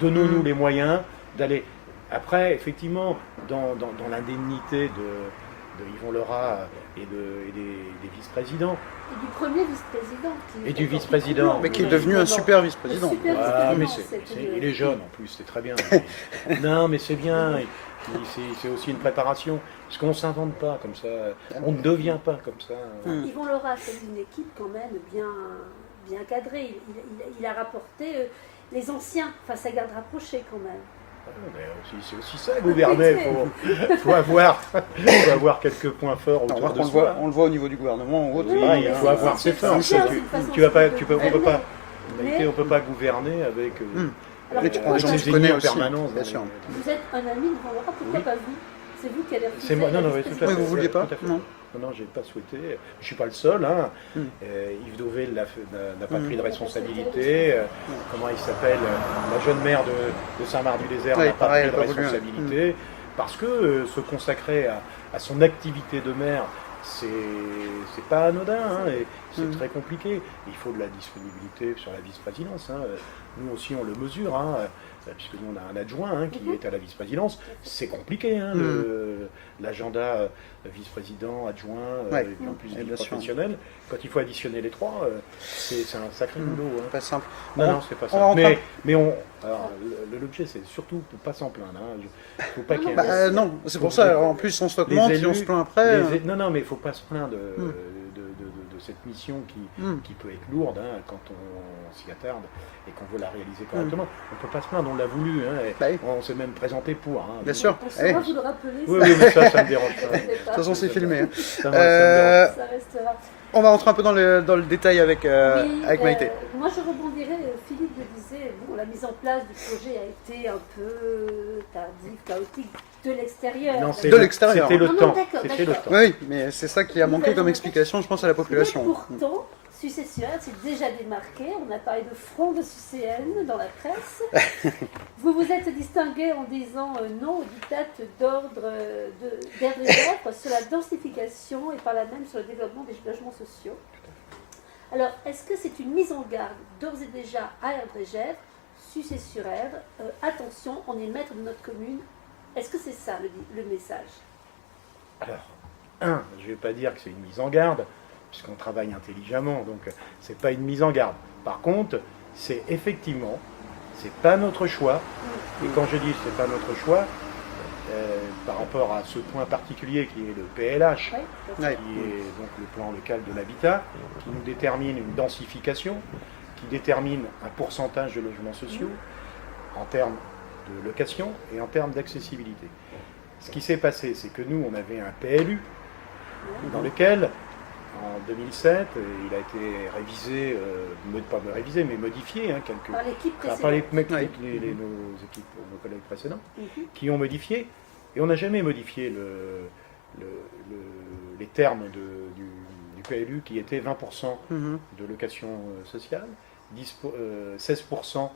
donnons-nous les moyens d'aller... Après, effectivement, dans l'indemnité de Yvon Lerat et des vice-présidents, et du premier vice-président. Et du vice-président. Mais qui est devenu un super vice-président. Il est jeune en plus, c'est très bien. Non, mais c'est bien. C'est aussi une préparation. Parce qu'on ne s'invente pas comme ça. On ne devient pas comme ça. Yvon Lerat, c'est une équipe quand même bien cadrée. Il a rapporté les anciens face à garde rapprochée quand même. C'est aussi ça, gouverner. Il faut avoir quelques points forts autour de soi. On le voit au niveau du gouvernement. Il faut avoir ses forces. On ne peut pas gouverner avec tu prends des gens que tu connais en permanence. Bien sûr. Vous êtes un ami de Yvon Lerat, pourquoi pas vous? C'est vous qui allez refuser. C'est moi, non, tout à fait. Vous ne vouliez pas? Non, je n'ai pas souhaité. Je ne suis pas le seul. Yves Dauvé n'a pas pris de responsabilité. Comment il s'appelle? La jeune maire de Saint-Marc-du-Désert n'a pas pris de responsabilité. Parce que se consacrer à son activité de maire, c'est pas anodin. Et c'est très compliqué. Il faut de la disponibilité sur la vice-présidence. Nous aussi, on le mesure. Puisque nous, on a un adjoint qui est à la vice-présidence. C'est compliqué. L'agenda vice-président, adjoint, en plus des professionnels. Quand il faut additionner les trois, c'est un sacré boulot. Pas simple. Non, c'est pas simple. Mais l'objet, c'est surtout pour ne pas s'en plaindre. Faut pas qu'il y ait... non, c'est pour ça. Alors, en plus, on se augmente et on se plaint après. Non, mais il ne faut pas se plaindre de cette mission qui peut être lourde quand on s'y attarde et qu'on veut la réaliser correctement. On ne peut pas se plaindre, on l'a voulu. On s'est même présenté pour. Bien sûr. On saura vous le rappeler. Oui, mais ça me dérange pas. De toute façon, c'est filmé. Ça restera. On va rentrer un peu dans le détail avec Maïté. Moi, je rebondirais, Philippe le disait, la la mise en place du projet a été un peu tardive, chaotique de l'extérieur. Non, De l'extérieur. C'était le Non, non, temps. d'accord, C'était le d'accord. temps. Oui, mais c'est ça qui a manqué comme explication, je pense, à la population. Mais pourtant, Succès-sur-Erdre s'est déjà démarqué. On a parlé de front de Succès-N dans la presse. Vous vous êtes distingué en disant non au diktat d'ordre d'Erdre sur la densification et par là même sur le développement des logements sociaux. Alors, est-ce que c'est une mise en garde d'ores et déjà à Erdre-et-Gèvres, Succès-sur-Erdre, attention, on est maître de notre commune. Est-ce que c'est ça le message? Alors, je ne vais pas dire que c'est une mise en garde, puisqu'on travaille intelligemment, donc c'est pas une mise en garde. Par contre, c'est effectivement, c'est pas notre choix. Et quand je dis c'est pas notre choix, par rapport à ce point particulier qui est le PLH, Oui, Ouais. qui est donc le plan local de l'habitat, qui nous détermine une densification, qui détermine un pourcentage de logements sociaux en termes de location et en termes d'accessibilité. Ce qui s'est passé, c'est que nous, on avait un PLU dans lequel, en 2007, il a été révisé, pas révisé, mais modifié, quelques... par l'équipe Par précédente. nos Ouais. équipes, nos collègues précédents, Mhm. qui ont modifié, et on n'a jamais modifié les termes du PLU qui était 20% Mhm. de location sociale, 16%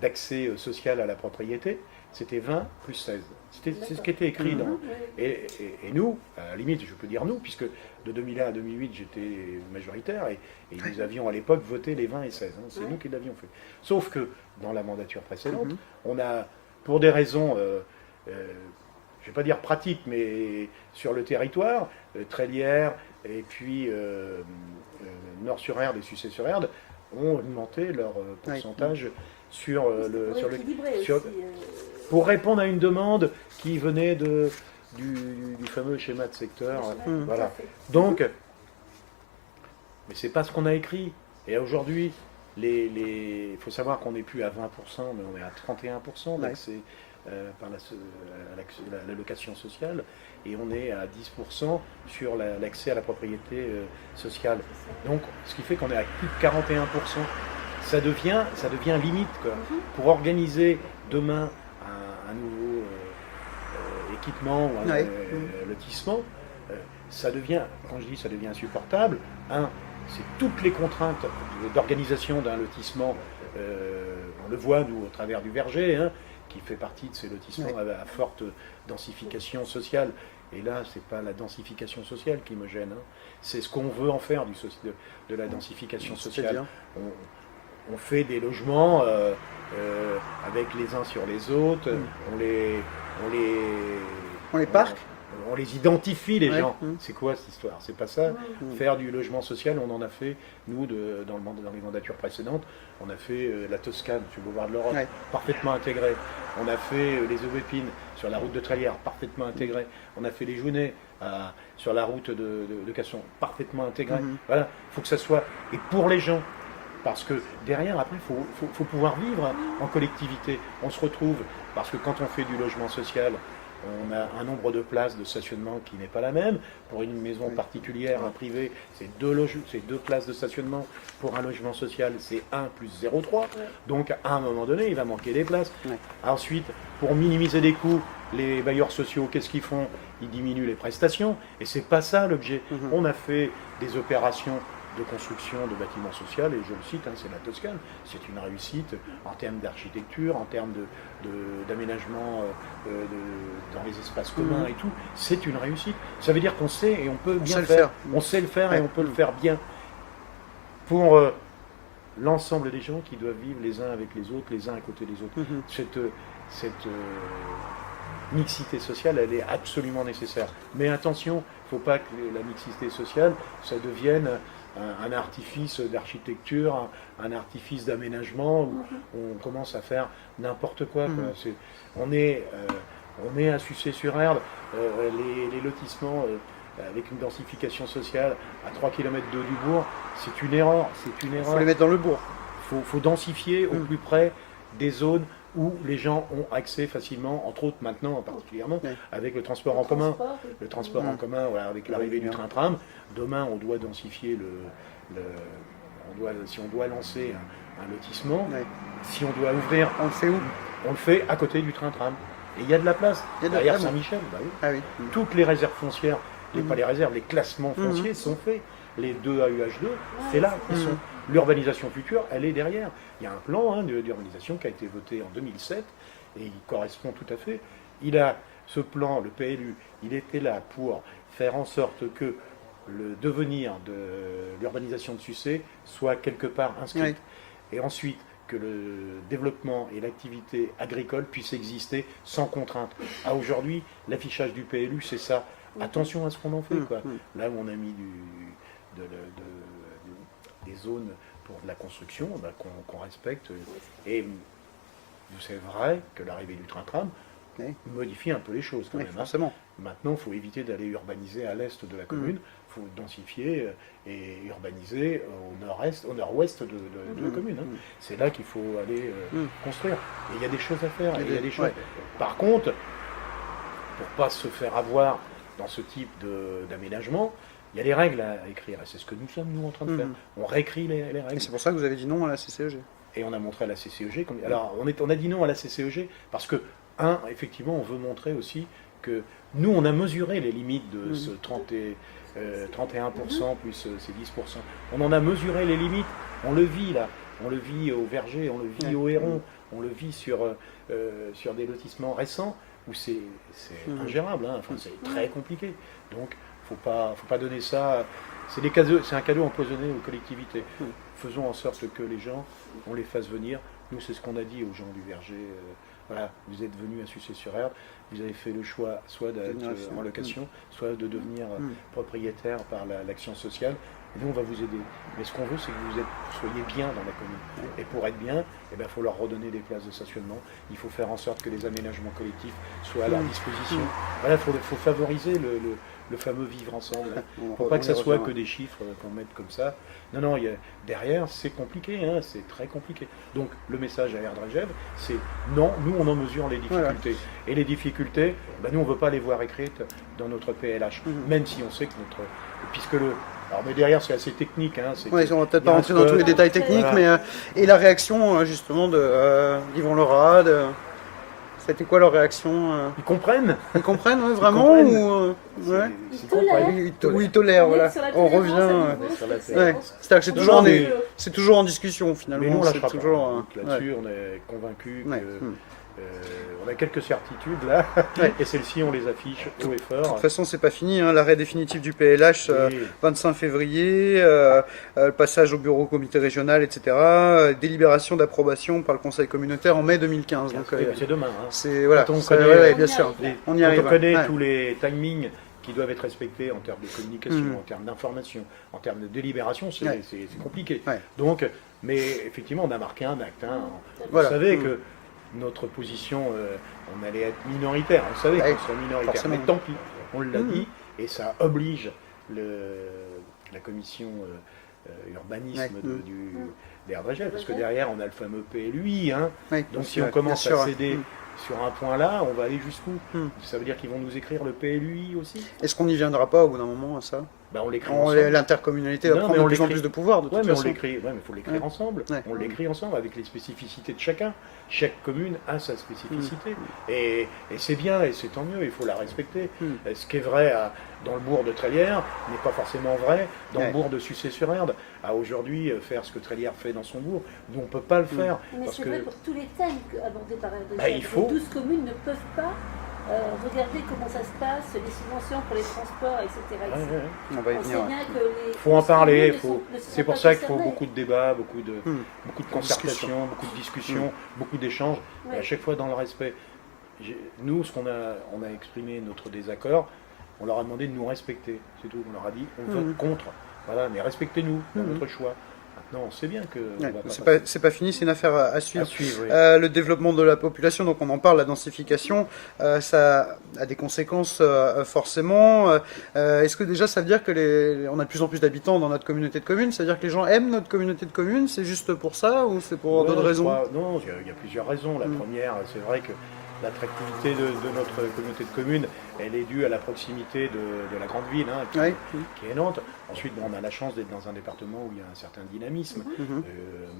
d'accès social à la propriété, c'était 20 plus 16. C'est ce qui était écrit dans... Mhm. Et nous, à la limite, je peux dire nous, puisque de 2001 à 2008, j'étais majoritaire, et nous avions à l'époque voté les 20 et 16. C'est Ouais. nous qui l'avions fait. Sauf que dans la mandature précédente, Mhm. on a, pour des raisons, je ne vais pas dire pratiques, mais sur le territoire, Trélières et puis Nord-sur-Erdre et Sucé-sur-Erdre ont augmenté leur pourcentage sur Pour sur le... équilibrer sur- aussi, pour répondre à une demande qui venait du fameux schéma de secteur. tout Voilà. à fait. Donc, mais c'est pas ce qu'on a écrit. Et aujourd'hui, il faut savoir qu'on n'est plus à 20%, mais on est à 31% d'accès par la location sociale, et on est à 10% sur l'accès à la propriété sociale. Donc, ce qui fait qu'on est à plus de 41%. Ça devient limite, quoi. Mhm. Pour organiser demain un nouveau équipement ou un Ouais. lotissement, ça devient, quand je dis ça devient insupportable, c'est toutes les contraintes d'organisation d'un lotissement, on le voit nous au travers du Verger, qui fait partie de ces lotissements à forte densification sociale. Et là, c'est pas la densification sociale qui me gêne, c'est ce qu'on veut en faire de la densification sociale. C'est-à-dire On fait des logements avec les uns sur les autres, On les parque. on les identifie, les Ouais. gens. C'est quoi cette histoire? C'est pas ça. Mhm. Faire du logement social, on en a fait, nous, dans les mandatures précédentes, on a fait la Toscane, sur le boulevard de l'Europe, Ouais. parfaitement intégré. On a fait les Aubépines sur la route de Trélières, parfaitement intégré. On a fait les Jounets sur la route de Casson, parfaitement intégré. Mhm. Voilà, il faut que ça soit, et pour les gens. Parce que derrière, après, il faut pouvoir vivre en collectivité. On se retrouve, parce que quand on fait du logement social, on a un nombre de places de stationnement qui n'est pas la même. Pour une maison particulière, un privé, c'est 2 places de stationnement. Pour un logement social, c'est 1 plus 0,3. Donc, à un moment donné, il va manquer des places. Ouais. Ensuite, pour minimiser les coûts, les bailleurs sociaux, qu'est-ce qu'ils font? Ils diminuent les prestations. Et c'est pas ça l'objet. Mhm. On a fait des opérations de construction de bâtiments sociaux, et je le cite, c'est la Toscane, c'est une réussite en termes d'architecture, en termes d'aménagement dans les espaces communs et tout, c'est une réussite. Ça veut dire qu'on sait et on peut bien sait le faire. faire. On sait le faire et Ouais. on peut le faire bien. Pour l'ensemble des gens qui doivent vivre les uns avec les autres, les uns à côté des autres. Mhm. Cette mixité sociale, elle est absolument nécessaire. Mais attention, il ne faut pas que la mixité sociale, ça devienne un artifice d'architecture, un artifice d'aménagement, où on commence à faire n'importe quoi. On est à Sucé-sur-Erdre, les lotissements avec une densification sociale à 3 km de Dubourg, c'est une erreur. Il faut les mettre dans le bourg. Il faut densifier au plus près des zones où les gens ont accès facilement, entre autres maintenant particulièrement, avec le transport en commun. Le transport en commun, voilà, avec l'arrivée du train-tram. Demain, on doit densifier si on doit lancer un lotissement, Ouais. si on doit ouvrir, On le fait où? on le fait à côté du train-tram. Et il y a de la place. Il y a de la Derrière place. Saint-Michel, bah oui. Ah oui. Toutes les réserves foncières, Mhm. pas les réserves, les classements Mhm. fonciers sont faits. Les 2 AUH2, c'est là qu'ils Mhm. sont. L'urbanisation future, elle est derrière. Il y a un plan d'urbanisation qui a été voté en 2007 et il correspond tout à fait. Ce plan, le PLU, il était là pour faire en sorte que le devenir de l'urbanisation de Sucé soit quelque part inscrit. Oui. Et ensuite, que le développement et l'activité agricole puissent exister sans contrainte. À aujourd'hui, l'affichage du PLU, c'est ça. Attention à ce qu'on en fait. Quoi. Là où on a mis des zones pour de la construction, bah, qu'on respecte. Et c'est vrai que l'arrivée du train-tram Oui. modifie un peu les choses quand Oui, même. Hein. forcément. Maintenant, il faut éviter d'aller urbaniser à l'est de la commune. Il faut densifier et urbaniser au nord-est, au nord-ouest de la commune. Hein. C'est là qu'il faut aller construire. Et il y a des choses à faire. Il y a des choses. Ouais. Par contre, pour pas se faire avoir dans ce type d'aménagement, il y a des règles à écrire. Et c'est ce que nous sommes, nous, en train de faire. On réécrit les Et règles. c'est pour ça que vous avez dit non à la CCEG. Et on a montré à la CCEG. Alors, on a dit non à la CCEG parce que, effectivement, on veut montrer aussi que nous, on a mesuré les limites de ce 31% plus ces 10%. On en a mesuré les limites. On le vit, là. On le vit au Verger, on le vit au Héron, on le vit sur des lotissements récents où c'est ingérable. Hein. Enfin, c'est très compliqué. Donc, faut pas donner ça. C'est un cadeau empoisonné aux collectivités. Faisons en sorte que les gens, on les fasse venir. Nous, c'est ce qu'on a dit aux gens du Verger. Voilà, vous êtes venus à Sucé-sur-Erdre, vous avez fait le choix soit d'être en location, soit de devenir propriétaire par l'action sociale. Et nous, on va vous aider. Mais ce qu'on veut, c'est que vous soyez bien dans la commune. Et pour être bien, il faut leur redonner des places de stationnement. Il faut faire en sorte que les aménagements collectifs soient à leur disposition. Voilà, il faut favoriser le fameux vivre ensemble. Il ne faut pas que ça soit que des chiffres qu'on mette comme ça. Non, derrière, c'est compliqué, hein, c'est très compliqué. Donc, le message à Erdrejov, c'est non, nous, on en mesure les difficultés. Voilà. Et les difficultés, nous, on ne veut pas les voir écrites dans notre PLH, même si on sait que alors, mais derrière, c'est assez technique. Hein, on va peut-être pas rentrer dans tous les détails techniques, voilà. Et la réaction, justement, d'Yvon Laura, c'était quoi leur réaction Ils comprennent. Ils comprennent, vraiment ou, Ils tolèrent, voilà. On revient. C'est-à-dire que c'est toujours en discussion, finalement. Mais nous, c'est toujours. Là-dessus, on est convaincus que. On a quelques certitudes là, et celles-ci on les affiche haut et fort. De toute façon, c'est pas fini, hein. L'arrêt définitif du PLH, 25 février, le passage au bureau comité régional, etc. Délibération d'approbation par le conseil communautaire en mai 2015. Donc, c'est demain. Hein. C'est voilà. Quand on connaît, bien sûr. On y arrive. On connaît tous les timings qui doivent être respectés en termes de communication, en termes d'information, en termes de délibération, c'est compliqué. Donc, mais effectivement, on a marqué un acte. Hein. Vous savez que notre position, on allait être minoritaire, on savait qu'on serait minoritaire, forcément. Mais tant pis, on l'a dit, et ça oblige la commission urbanisme d'Erdrejov, parce que derrière on a le fameux PLUI, hein. Donc si on commence à céder sur un point là, on va aller jusqu'où? Ça veut dire qu'ils vont nous écrire le PLUI aussi? Est-ce qu'on n'y viendra pas au bout d'un moment à ça? On l'écrit ensemble. L'intercommunalité va prendre de plus en plus de pouvoir, de toute façon. Mais il faut l'écrire ensemble. On l'écrit ensemble avec les spécificités de chacun. Chaque commune a sa spécificité. Et c'est bien, et c'est tant mieux, il faut la respecter. Ce qui est vrai dans le bourg de Trélières n'est pas forcément vrai dans le bourg de Sucé-sur-Erdre. À aujourd'hui, faire ce que Trélières fait dans son bourg, nous on ne peut pas le faire. Mais c'est vrai pour tous les thèmes abordés par Erdrejov. Il faut... Les 12 communes ne peuvent pas regarder comment ça se passe, les subventions pour les transports, etc. On va y venir. Il faut en parler, c'est pour ça qu'il faut beaucoup de débats, beaucoup de concertations, beaucoup de discussions, beaucoup d'échanges, et à chaque fois dans le respect. Nous, on a exprimé notre désaccord, on leur a demandé de nous respecter, c'est tout, on leur a dit, on vote contre, voilà, mais respectez-nous dans notre choix. Non, c'est bien que. C'est pas fini, c'est une affaire à suivre. Le développement de la population, donc on en parle, la densification, ça a des conséquences forcément. Est-ce que déjà ça veut dire que on a de plus en plus d'habitants dans notre communauté de communes? Ça veut dire que les gens aiment notre communauté de communes? C'est juste pour ça ou c'est pour d'autres raisons? Non, il y a plusieurs raisons. La première, c'est vrai que l'attractivité de notre communauté de communes, elle est due à la proximité de la grande ville, qui est Nantes. Ensuite, on a la chance d'être dans un département où il y a un certain dynamisme,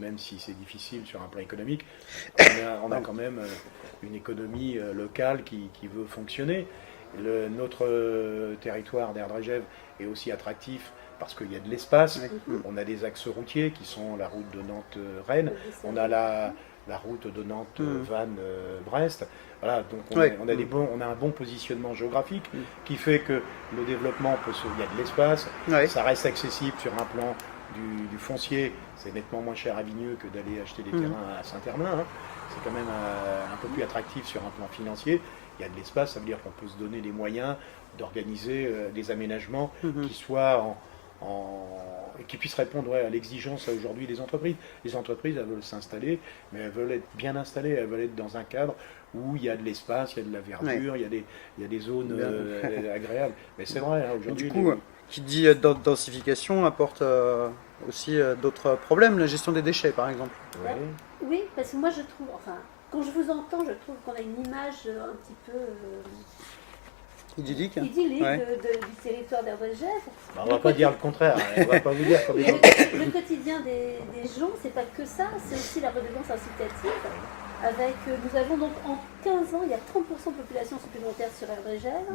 même si c'est difficile sur un plan économique. On a quand même une économie locale qui veut fonctionner. Notre territoire d'Erdregève est aussi attractif parce qu'il y a de l'espace. On a des axes routiers qui sont la route de Nantes-Rennes. On a la route de Nantes-Vannes-Brest. Voilà, donc on a un bon positionnement géographique qui fait que le développement il y a de l'espace, ça reste accessible sur un plan du foncier, c'est nettement moins cher à Vigneux que d'aller acheter des terrains à Saint-Hermin. C'est quand même un peu plus attractif sur un plan financier. Il y a de l'espace, ça veut dire qu'on peut se donner les moyens d'organiser des aménagements qui soient et qui puissent répondre à l'exigence aujourd'hui des entreprises. Les entreprises, elles veulent s'installer, mais elles veulent être bien installées, elles veulent être dans un cadre où il y a de l'espace, il y a de la verdure, il y a des zones agréables. Mais c'est vrai, aujourd'hui... Du coup, qui dit densification apporte aussi d'autres problèmes, la gestion des déchets par exemple. Oui, parce que moi je trouve, quand je vous entends, je trouve qu'on a une image un petit peu... idyllique du territoire d'Erdregève. On ne va pas dire le contraire, on ne va pas vous dire qu'on est... Le quotidien des gens, c'est pas que ça, c'est aussi la redevance incitative. Nous avons donc en 15 ans, il y a 30% de population supplémentaire sur Erdregève,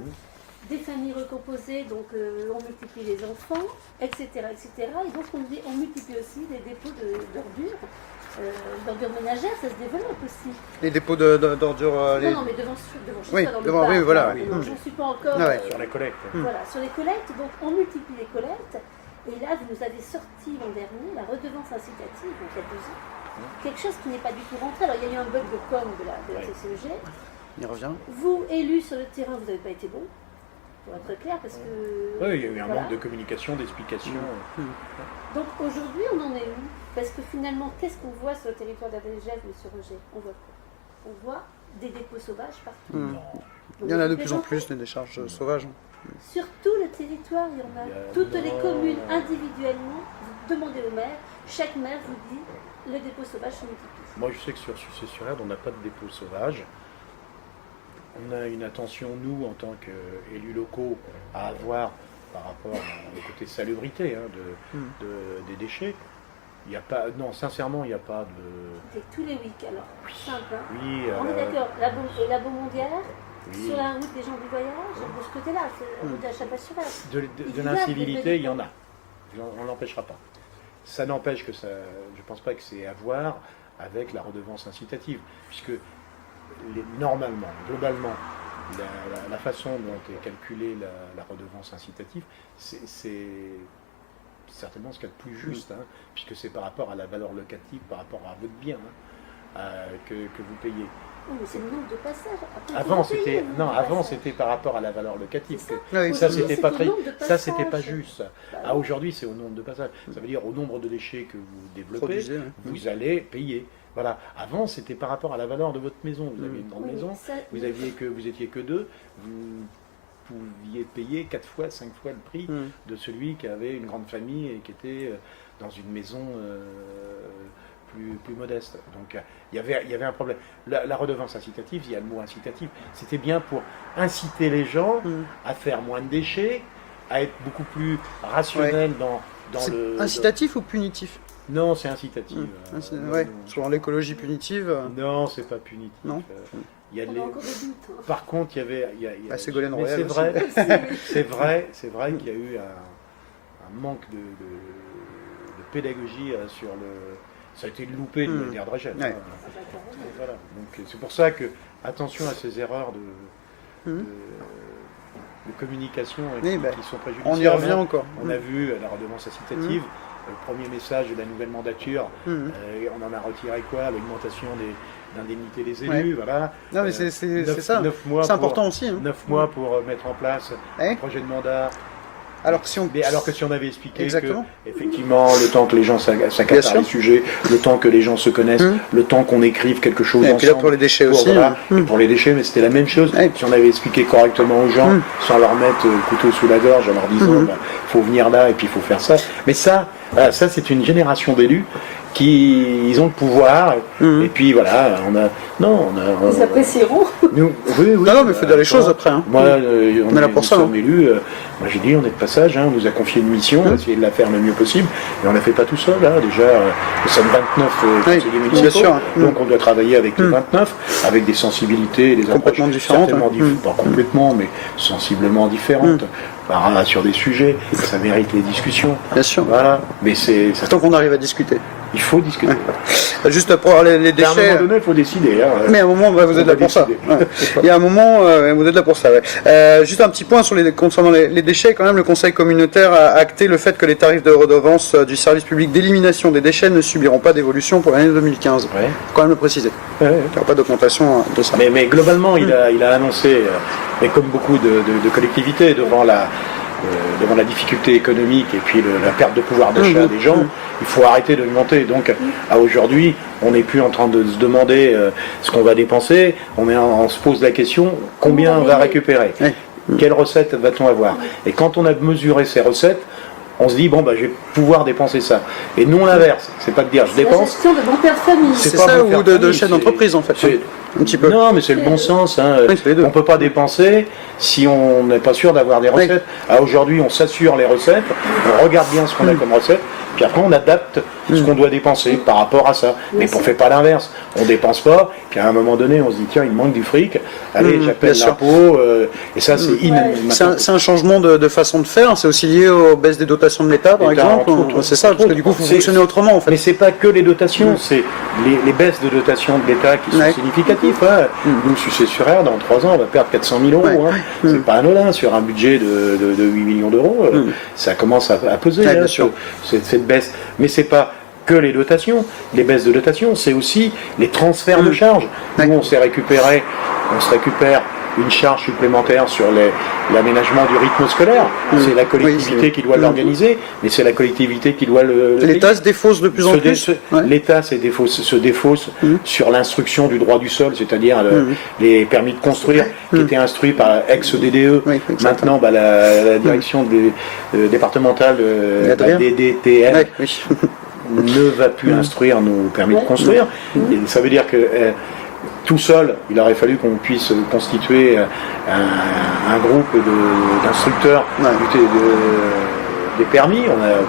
des familles recomposées, donc on multiplie les enfants, etc. Et donc on multiplie aussi les dépôts d'ordures. D'ordures ménagères, ça se développe aussi. Les dépôts d'ordures... Non, mais devant chez toi, dans le parc. Voilà. J'en suis pas encore... sur les collectes. Voilà, sur les collectes, donc on multiplie les collectes. Et là, vous nous avez sorti l'an dernier la redevance incitative, donc il y a 2 ans. Quelque chose qui n'est pas du tout rentré. Alors il y a eu un bug de com de la CCEG. Il revient. Vous, élus sur le terrain, vous n'avez pas été bon, pour être clair, parce que... Oui, il y a eu un manque de communication, d'explication. Donc aujourd'hui, on en est où? Parce que finalement, qu'est-ce qu'on voit sur le territoire d'Erdregève, monsieur Roger? On voit quoi? On voit des dépôts sauvages partout. Il y en a de plus en plus, des décharges sauvages. Sur tout le territoire, il y en a. Toutes les communes individuellement, vous demandez au maire, chaque maire vous dit le dépôt sauvage se multiplie. Moi, je sais que sur Sucé-sur-Erdre, on n'a pas de dépôt sauvage. On a une attention, nous, en tant qu'élus locaux, à avoir par rapport au côté salubrité des déchets. Il n'y a pas, non, sincèrement, il n'y a pas de... C'est tous les week-ends, alors, simple. Oui, on est d'accord, la Beaumondière, sur la route des gens du voyage, de ce côté-là, la route de la Chape-à-Cheval. De l'incivilité, il y en a. On ne l'empêchera pas. Ça n'empêche que ça, je ne pense pas que c'est à voir avec la redevance incitative, puisque normalement, globalement, la façon dont est calculée la redevance incitative, c'est certainement ce qu'il y a de plus juste, puisque c'est par rapport à la valeur locative, par rapport à votre bien que vous payez. Oui, mais c'est le nombre de passages. Avant, c'était par rapport à la valeur locative. Ça, c'était pas juste. Aujourd'hui, c'est au nombre de passages. Ça veut dire au nombre de déchets que vous développez, vous allez payer. Voilà. Avant, c'était par rapport à la valeur de votre maison. Vous aviez une grande maison, vous étiez que 2, vous pouviez payer 4 fois, 5 fois le prix de celui qui avait une grande famille et qui était dans une maison plus modeste. Donc il y avait un problème. La redevance incitative, il y a le mot incitatif, c'était bien pour inciter les gens à faire moins de déchets, à être beaucoup plus rationnels dans le... Incitatif ou punitif? Non, c'est incitatif. Sur l'écologie punitive. Non, c'est pas punitif. Non. Il y a encore des doutes. Par contre, il y avait... Ségolène Royal. C'est vrai qu'il y a eu un manque de pédagogie sur le... Ça a été loupé de d'Erdregève. Voilà. Donc c'est pour ça que attention à ces erreurs de communication qui sont préjudiciables. On y revient encore. On a vu la redevance incitative, le premier message de la nouvelle mandature, on en a retiré quoi? L'augmentation des indemnités des élus, voilà. Non mais c'est ça. C'est important aussi. 9 mois pour mettre en place un projet de mandat. Alors que si on avait expliqué que, effectivement, le temps que les gens s'accaparent les sujets, le temps que les gens se connaissent, le temps qu'on écrive quelque chose ensemble. Et puis là, pour les déchets aussi. Et pour les déchets, mais c'était la même chose. Si on avait expliqué correctement aux gens, sans leur mettre le couteau sous la gorge, en leur disant, faut venir là et puis il faut faire ça. Mais ça c'est une génération d'élus ils ont le pouvoir. Et puis voilà, Ils apprécieront. Oui, Non, mais il faut dire les choses après. Hein. Moi, on est là pour ça. Nous sommes élus. Moi, j'ai dit, on est de passage. Hein, on nous a confié une mission, on a essayé de la faire le mieux possible. Mais on ne la fait pas tout seul. Là. Déjà, nous sommes 29 conseillers municipaux. Bien sûr. Donc, on doit travailler avec les 29, avec des sensibilités, des complètement approches différentes. pas complètement, mais sensiblement différentes. Sur des sujets, ça mérite les discussions. Bien sûr. Voilà. Mais c'est tant qu'on arrive à discuter. Il faut discuter. Juste pour les déchets. À un moment donné, il faut décider. Hein. Mais à un moment, vous êtes là pour ça. Ouais. Il y a un moment, vous êtes là pour ça. Ouais. Juste un petit point concernant les déchets. Quand même, le Conseil communautaire a acté le fait que les tarifs de redevance du service public d'élimination des déchets ne subiront pas d'évolution pour l'année 2015. Ouais. Faut quand même le préciser. Ouais. Il n'y aura pas d'augmentation de ça. Mais globalement, il a annoncé, mais comme beaucoup de collectivités, devant la difficulté économique et puis la perte de pouvoir d'achat des gens, il faut arrêter d'augmenter. Donc à aujourd'hui, on n'est plus en train de se demander ce qu'on va dépenser, on se pose la question, combien on va récupérer, quelles recettes va-t-on avoir. Et quand on a mesuré ces recettes, on se dit, je vais pouvoir dépenser ça. Et non l'inverse, c'est pas de dire je dépense. La gestion de bon père de famille. C'est ça, ou de chef d'entreprise en fait. Un petit peu. Non, mais c'est le bon sens. Hein. Oui, on ne peut pas dépenser si on n'est pas sûr d'avoir des recettes. Aujourd'hui, on s'assure les recettes, on regarde bien ce qu'on a comme recette, puis après on adapte ce qu'on doit dépenser par rapport à ça. Mais on ne fait pas l'inverse. On ne dépense pas, puis à un moment donné, on se dit tiens, il manque du fric, allez, j'appelle l'impôt, et ça c'est inadmissible. C'est un changement de façon de faire, c'est aussi lié aux baisses des dotations de l'État, par exemple. C'est ça, parce que du coup, il faut fonctionner autrement en fait. Mais c'est pas que les dotations, c'est les baisses de dotations de l'État qui sont significatives. Nous, Sucé-sur-Aire, dans 3 ans, on va perdre 400 000 euros. C'est pas anodin sur un budget de 8 millions d'euros. Ça commence à peser, cette baisse. Mais c'est pas que les dotations, les baisses de dotations, c'est aussi les transferts de charges. Nous, on se récupère une charge supplémentaire sur l'aménagement du rythme scolaire. C'est la collectivité qui doit l'organiser, mais c'est la collectivité qui doit le L'État se défausse de plus en plus. L'État se défausse sur l'instruction du droit du sol, c'est-à-dire les permis de construire qui étaient instruits par ex-DDE. Maintenant, la direction départementale des DTN ne va plus instruire nos permis de construire. Et ça veut dire que tout seul, il aurait fallu qu'on puisse constituer un groupe d'instructeurs des permis.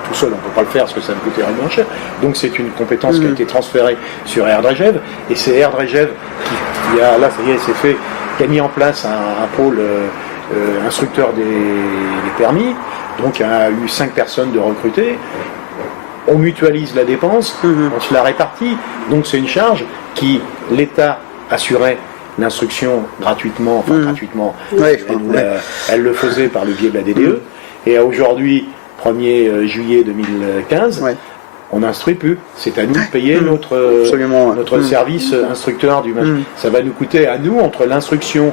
Tout seul, on ne peut pas le faire parce que ça me coûterait moins cher. Donc c'est une compétence qui a été transférée sur Erdregev. Et c'est Erdregev qui a, là, ça y est, c'est fait, qui a mis en place un pôle instructeur des permis. Donc il y a eu 5 personnes de recrutées. On mutualise la dépense, on se la répartit. Donc c'est une charge qui, l'État assurait l'instruction gratuitement, elle le faisait par le biais de la DDE. Et aujourd'hui, 1er juillet 2015, on n'instruit plus. C'est à nous de payer notre service instructeur du match. Ça va nous coûter à nous, entre l'instruction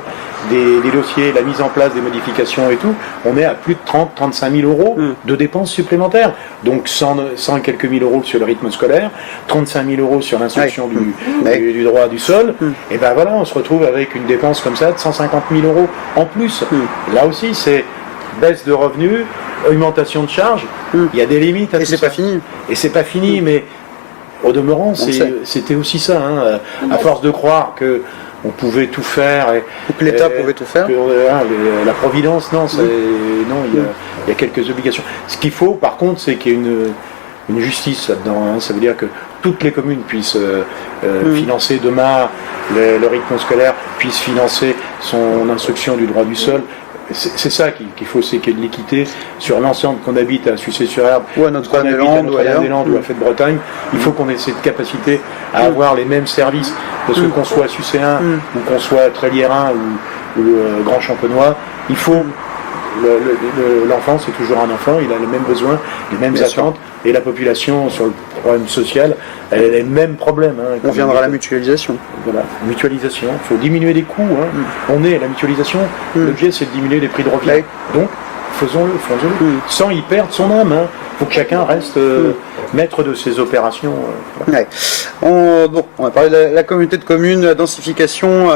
des dossiers, la mise en place des modifications et tout, on est à plus de 30-35 000 euros de dépenses supplémentaires. Donc 100 et quelques mille euros sur le rythme scolaire, 35 000 euros sur l'instruction du droit du sol. Et ben voilà, on se retrouve avec une dépense comme ça de 150 000 euros en plus. Là aussi, c'est baisse de revenus, augmentation de charges. Il y a des limites à tout ça. Et c'est pas fini. Et c'est pas fini, mais au demeurant, c'était aussi ça. À force de croire que on pouvait tout faire. Ou que l'État pouvait tout faire. La Providence, non, il y a quelques obligations. Ce qu'il faut, par contre, c'est qu'il y ait une justice là-dedans. Ça veut dire que toutes les communes puissent financer demain le rythme scolaire, puissent financer son instruction du droit du sol. C'est ça qu'il faut, c'est qu'il y ait de l'équité sur l'ensemble, qu'on habite à Sucé-sur-Herbe, ou à Notre-Dame-des-Landes, ou à Fête-Bretagne. Il faut qu'on ait cette capacité à avoir les mêmes services, parce que qu'on soit sucéen, ou qu'on soit tréliérain, ou grand champenois, il faut... L'enfant, c'est toujours un enfant, il a les mêmes besoins, les mêmes attentes, et la population, sur le problème social, elle a les mêmes problèmes. On viendra à la mutualisation. Voilà, mutualisation, il faut diminuer les coûts. On est à la mutualisation, l'objet c'est de diminuer les prix de revient. Donc, faisons-le, sans y perdre son âme. faut que chacun reste maître de ses opérations. Voilà. Ouais. On va parler de la communauté de communes, la densification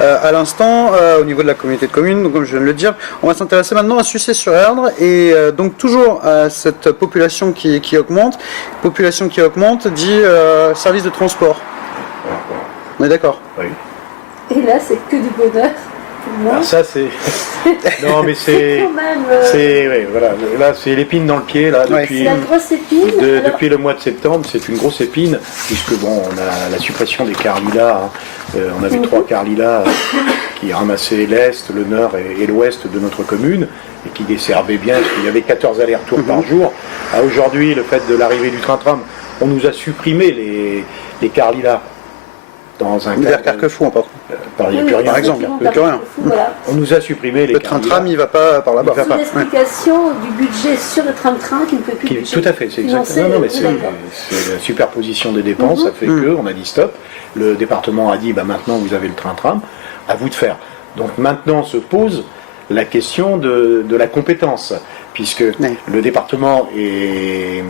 à l'instant, au niveau de la communauté de communes, donc, comme je viens de le dire. On va s'intéresser maintenant à Sucé-sur-Erdre et donc toujours à cette population qui augmente. Population qui augmente dit service de transport. On est d'accord? Oui. Et là, c'est que du bonheur pour moi. Alors ça, c'est... Non, mais c'est... quand même... Oui, voilà. Là, c'est l'épine dans le pied, là, Ouais. depuis... C'est la grosse épine. Alors, Depuis le mois de septembre, c'est une grosse épine, puisque bon, on a la suppression des cars lilas. On avait 3 cars lilas qui ramassaient l'Est, le Nord et l'Ouest de notre commune, et qui desservaient bien, parce qu'il y avait 14 allers-retours par jour. Aujourd'hui, le fait de l'arrivée du train-tram, on nous a supprimé les cars lilas. Dans un Vers Carquefou, il n'y a plus rien. par exemple, il y a plus rien. Voilà. On nous a supprimé les Le cars train-tram, lilas. il va pas par là-bas. Il va C'est pas. l'explication du budget sur le tram-train qui ne peut plus Tout à fait, c'est financer, exactement. Non, mais d'accord. c'est la superposition des dépenses, ça fait que on a dit stop. Le département a dit maintenant vous avez le train-tram, à vous de faire. Donc maintenant se pose la question de la compétence, puisque le département est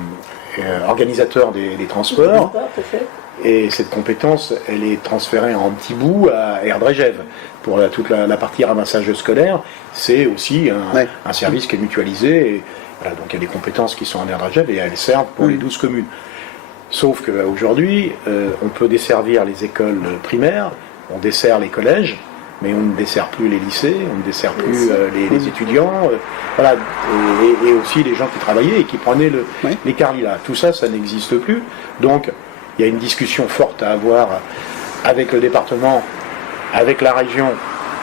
organisateur des transports. D'accord, tout à fait. Et cette compétence, elle est transférée en petits bouts à Erdregev. Pour toute la partie ramassage scolaire, c'est aussi un service qui est mutualisé. Et voilà, donc il y a des compétences qui sont en Erdregev et elles servent pour les 12 communes. Sauf qu'aujourd'hui, on peut desservir les écoles primaires, on dessert les collèges, mais on ne dessert plus les lycées, on ne dessert plus les étudiants, voilà, et aussi les gens qui travaillaient et qui prenaient les cars lilas. Tout ça, ça n'existe plus. Donc, il y a une discussion forte à avoir avec le département, avec la région,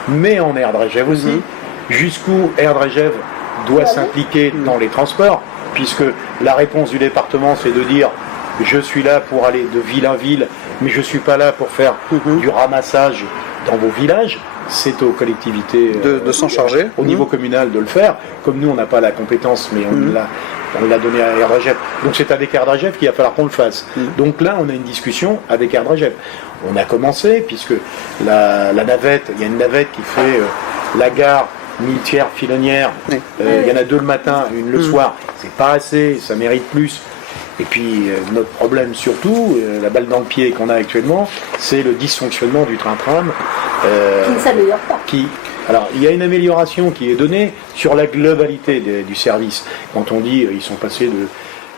mais en Erdregev aussi, jusqu'où Erdregev doit s'impliquer dans les transports, puisque la réponse du département, c'est de dire je suis là pour aller de ville en ville, mais je ne suis pas là pour faire du ramassage dans vos villages. C'est aux collectivités de s'en charger. Au niveau communal de le faire. Comme nous, on n'a pas la compétence, mais on l'a donné à Erdregev. Donc c'est avec Erdregev qu'il va falloir qu'on le fasse. Donc là, on a une discussion avec Erdregev. On a commencé, puisque la navette, il y a une navette qui fait la gare, Miltière, Filonnière. Il y en a 2 le matin, une le soir. C'est pas assez, ça mérite plus. Et puis notre problème surtout, la balle dans le pied qu'on a actuellement, c'est le dysfonctionnement du train-tram. Qui ne s'améliore pas. Alors il y a une amélioration qui est donnée sur la globalité du service. Quand on dit ils sont passés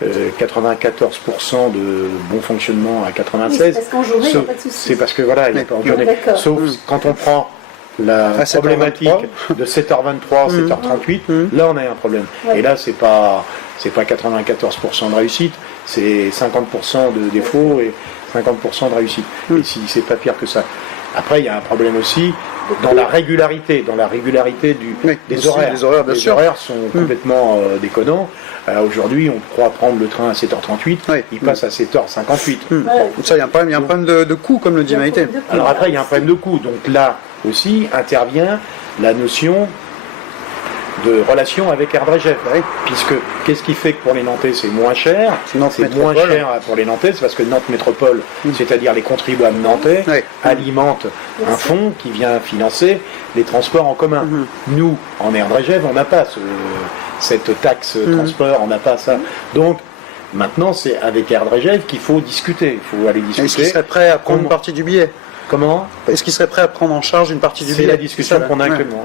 de 94% de bon fonctionnement à 96%, Oui, c'est parce qu'en journée, il n'y a pas de souci. c'est parce que voilà, il n'y a pas en journée. D'accord. Sauf quand on prend la problématique de 7h23, 7h38, là on a un problème. Ouais. Et là c'est pas 94% de réussite, c'est 50% de défaut et 50% de réussite. Et si c'est pas pire que ça. Après il y a un problème aussi dans la régularité des horaires. Les horaires, bien les sûr. horaires sont complètement déconnants. Aujourd'hui, on croit prendre le train à 7h38, il passe à 7h58. Ça, il y a un problème de coût, comme le dit Maïté. Alors après, il y a un problème de coût. Donc là aussi intervient la notion de relation avec Erdregev. Puisque qu'est-ce qui fait que pour les Nantais c'est moins cher? C'est moins cher pour les Nantais, c'est parce que Nantes Métropole, c'est-à-dire les contribuables nantais, alimentent un fonds qui vient financer les transports en commun. Nous, en Erdregev, on n'a pas cette taxe transport, on n'a pas ça. Donc maintenant, c'est avec Erdregev qu'il faut discuter. Il faut aller discuter. Est-ce qu'il serait prêt à prendre une partie du billet? Comment? Est-ce qu'il serait prêt à prendre en charge une partie du billet? C'est la discussion qu'on a actuellement.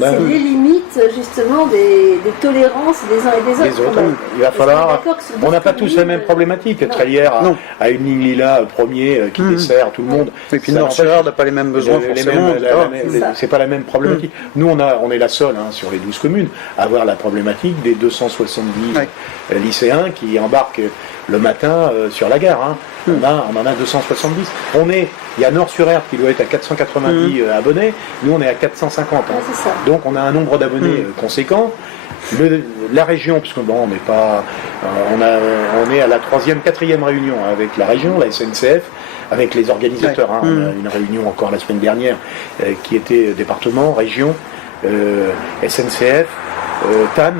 C'est les limites justement des tolérances des uns et des autres. Il va falloir. On n'a pas tous la même problématique. Trélière a une ligne Lila premier qui dessert tout le monde. Et puis Nord-Sur-Erdre n'a pas les mêmes besoins forcément. C'est pas la même problématique. Nous, on est la seule sur les 12 communes à avoir la problématique des 270 lycéens qui embarquent le matin sur la gare. On en a 270. Il y a Nord-sur-Erdre qui doit être à 490 abonnés. Nous, on est à 450. Donc, on a un nombre d'abonnés conséquent. La région, puisque bon, on n'est pas, on est à la 3e, 4e réunion avec la région, la SNCF, avec les organisateurs. On a une réunion encore la semaine dernière qui était département, région, SNCF, TAN,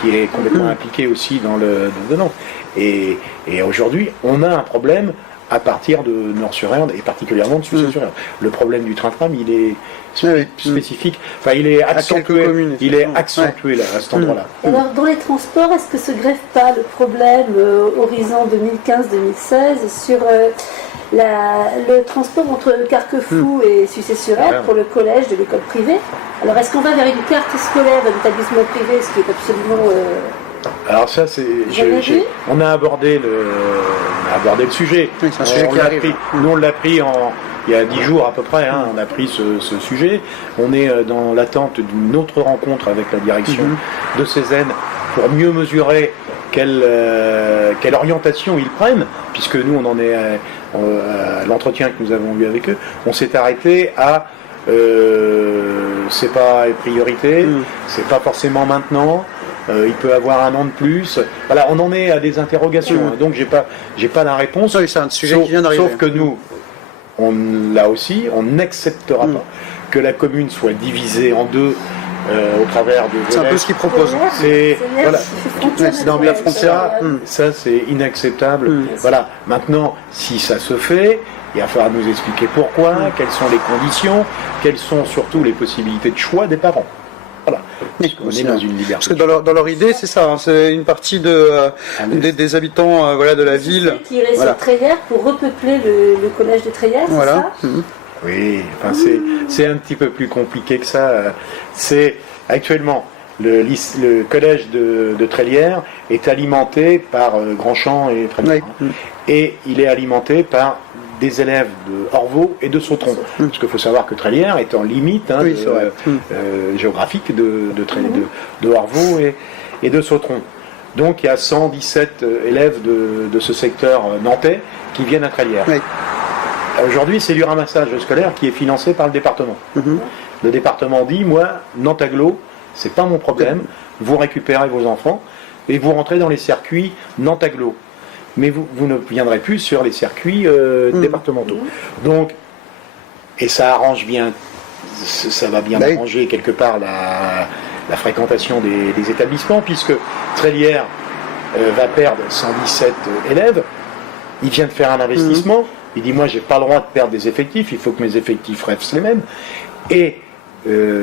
qui est complètement impliqué aussi dans le Nantes. Et aujourd'hui, on a un problème à partir de Nord-sur-Erdre et particulièrement de Sucé-sur-Erdre. Le problème du train-tram, il est spécifique, enfin il est accentué, là, à cet endroit-là. Alors dans les transports, est-ce que se greffe pas le problème horizon 2015-2016 sur le transport entre Carquefou et Sucé-sur-Erdre pour le collège de l'école privée? Alors est-ce qu'on va vers une carte scolaire d'un établissement privé, ce qui est absolument... Alors ça, on a abordé le sujet. Oui, c'est un sujet qui arrive. Nous, on l'a pris il y a 10 jours à peu près, on a pris ce sujet. On est dans l'attente d'une autre rencontre avec la direction de Cézanne pour mieux mesurer quelle orientation ils prennent, puisque nous, on en est à l'entretien que nous avons eu avec eux. On s'est arrêté à c'est pas priorité, c'est pas forcément maintenant. Il peut avoir un an de plus. Voilà, on en est à des interrogations. Donc j'ai pas la réponse. Oui, c'est un sujet qui vient d'arriver. Sauf que nous, là aussi, on n'acceptera pas que la commune soit divisée en deux au travers de. C'est un peu ce qu'ils proposent. Dans la frontière. Ça, c'est inacceptable. Voilà. Maintenant, si ça se fait, il va falloir nous expliquer pourquoi, quelles sont les conditions, quelles sont surtout les possibilités de choix des parents. Voilà. On est dans une liberté. Parce que dans leur idée, c'est ça, c'est une partie des habitants de la ville. Qui irait sur Treillères pour repeupler le collège de Treillères, voilà. c'est ça Oui, enfin, c'est un petit peu plus compliqué que ça. C'est actuellement le collège de Trélières est alimenté par Grandchamp et Trélières. Oui. Et il est alimenté par des élèves de Orvaux et de Sautron. Parce qu'il faut savoir que Trélières est en limite géographique de Orvaux et de Sautron. Donc il y a 117 élèves de ce secteur nantais qui viennent à Trélières. Oui. Aujourd'hui, c'est du ramassage scolaire qui est financé par le département. Le département dit, moi, Nantes-Aglo, c'est pas mon problème, vous récupérez vos enfants et vous rentrez dans les circuits Nantes-Aglo. Mais vous ne viendrez plus sur les circuits départementaux. Donc, et ça arrange bien, ça va bien arranger quelque part la fréquentation des établissements, puisque Trélières va perdre 117 élèves, il vient de faire un investissement, il dit moi j'ai pas le droit de perdre des effectifs, il faut que mes effectifs restent les mêmes, et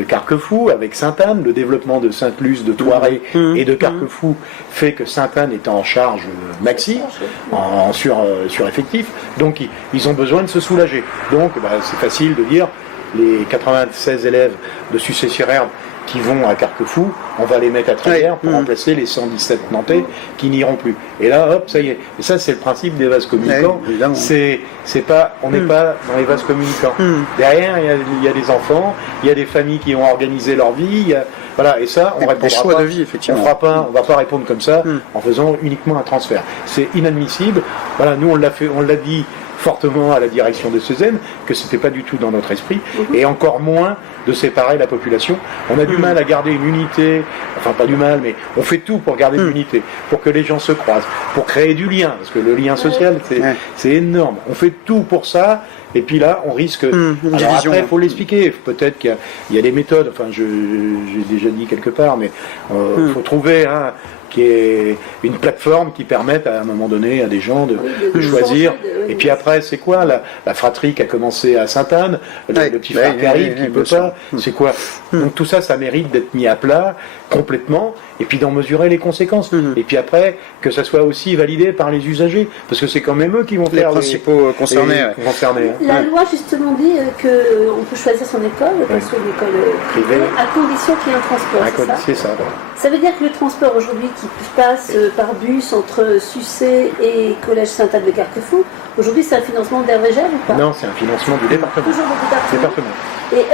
Carquefou, avec Sainte-Anne, le développement de Sainte-Luce, de Thoiret et de Carquefou fait que Sainte-Anne est en charge maxi, sur effectif, donc ils ont besoin de se soulager. Donc c'est facile de dire, les 96 élèves de Sucé-sur-Erdre qui vont à Carquefou, on va les mettre à Trélières pour remplacer les 117 Nantais qui n'iront plus. Et là, hop, ça y est. Et ça, c'est le principe des vases communicants. On n'est pas dans les vases communicants. Derrière, il y a des enfants, il y a des familles qui ont organisé leur vie. Voilà, et ça, on répondra choix pas. De vie, effectivement. On va pas répondre comme ça en faisant uniquement un transfert. C'est inadmissible. Voilà, nous on l'a dit fortement à la direction de Cézanne que c'était pas du tout dans notre esprit, et encore moins de séparer la population. On a du mal à garder une unité, enfin pas du mal, mais on fait tout pour garder l'unité, pour que les gens se croisent, pour créer du lien, parce que le lien social, c'est énorme. On fait tout pour ça, et puis là, on risque... Alors après, il faut l'expliquer. Peut-être qu'il y a des méthodes, enfin, j'ai déjà dit quelque part, mais il faut trouver... qui est une plateforme qui permette à un moment donné à des gens de choisir. Et puis après, c'est quoi la fratrie qui a commencé à Sainte-Anne, le petit frère qui arrive, qui ne peut pas, c'est quoi? Donc tout ça, ça mérite d'être mis à plat complètement, et puis d'en mesurer les conséquences. Et puis après, que ça soit aussi validé par les usagers, parce que c'est quand même eux qui vont faire les principaux concernés. La loi justement dit qu'on peut choisir son école, qu'elle soit une école privée, à condition qu'il y ait un transport. C'est ça. Ça veut dire que le transport aujourd'hui qui passe par bus entre Sucé et Collège Sainte-Anne de Carquefou, aujourd'hui c'est un financement d'Hervé Gève ou pas? Non, c'est un financement du département. Toujours du département.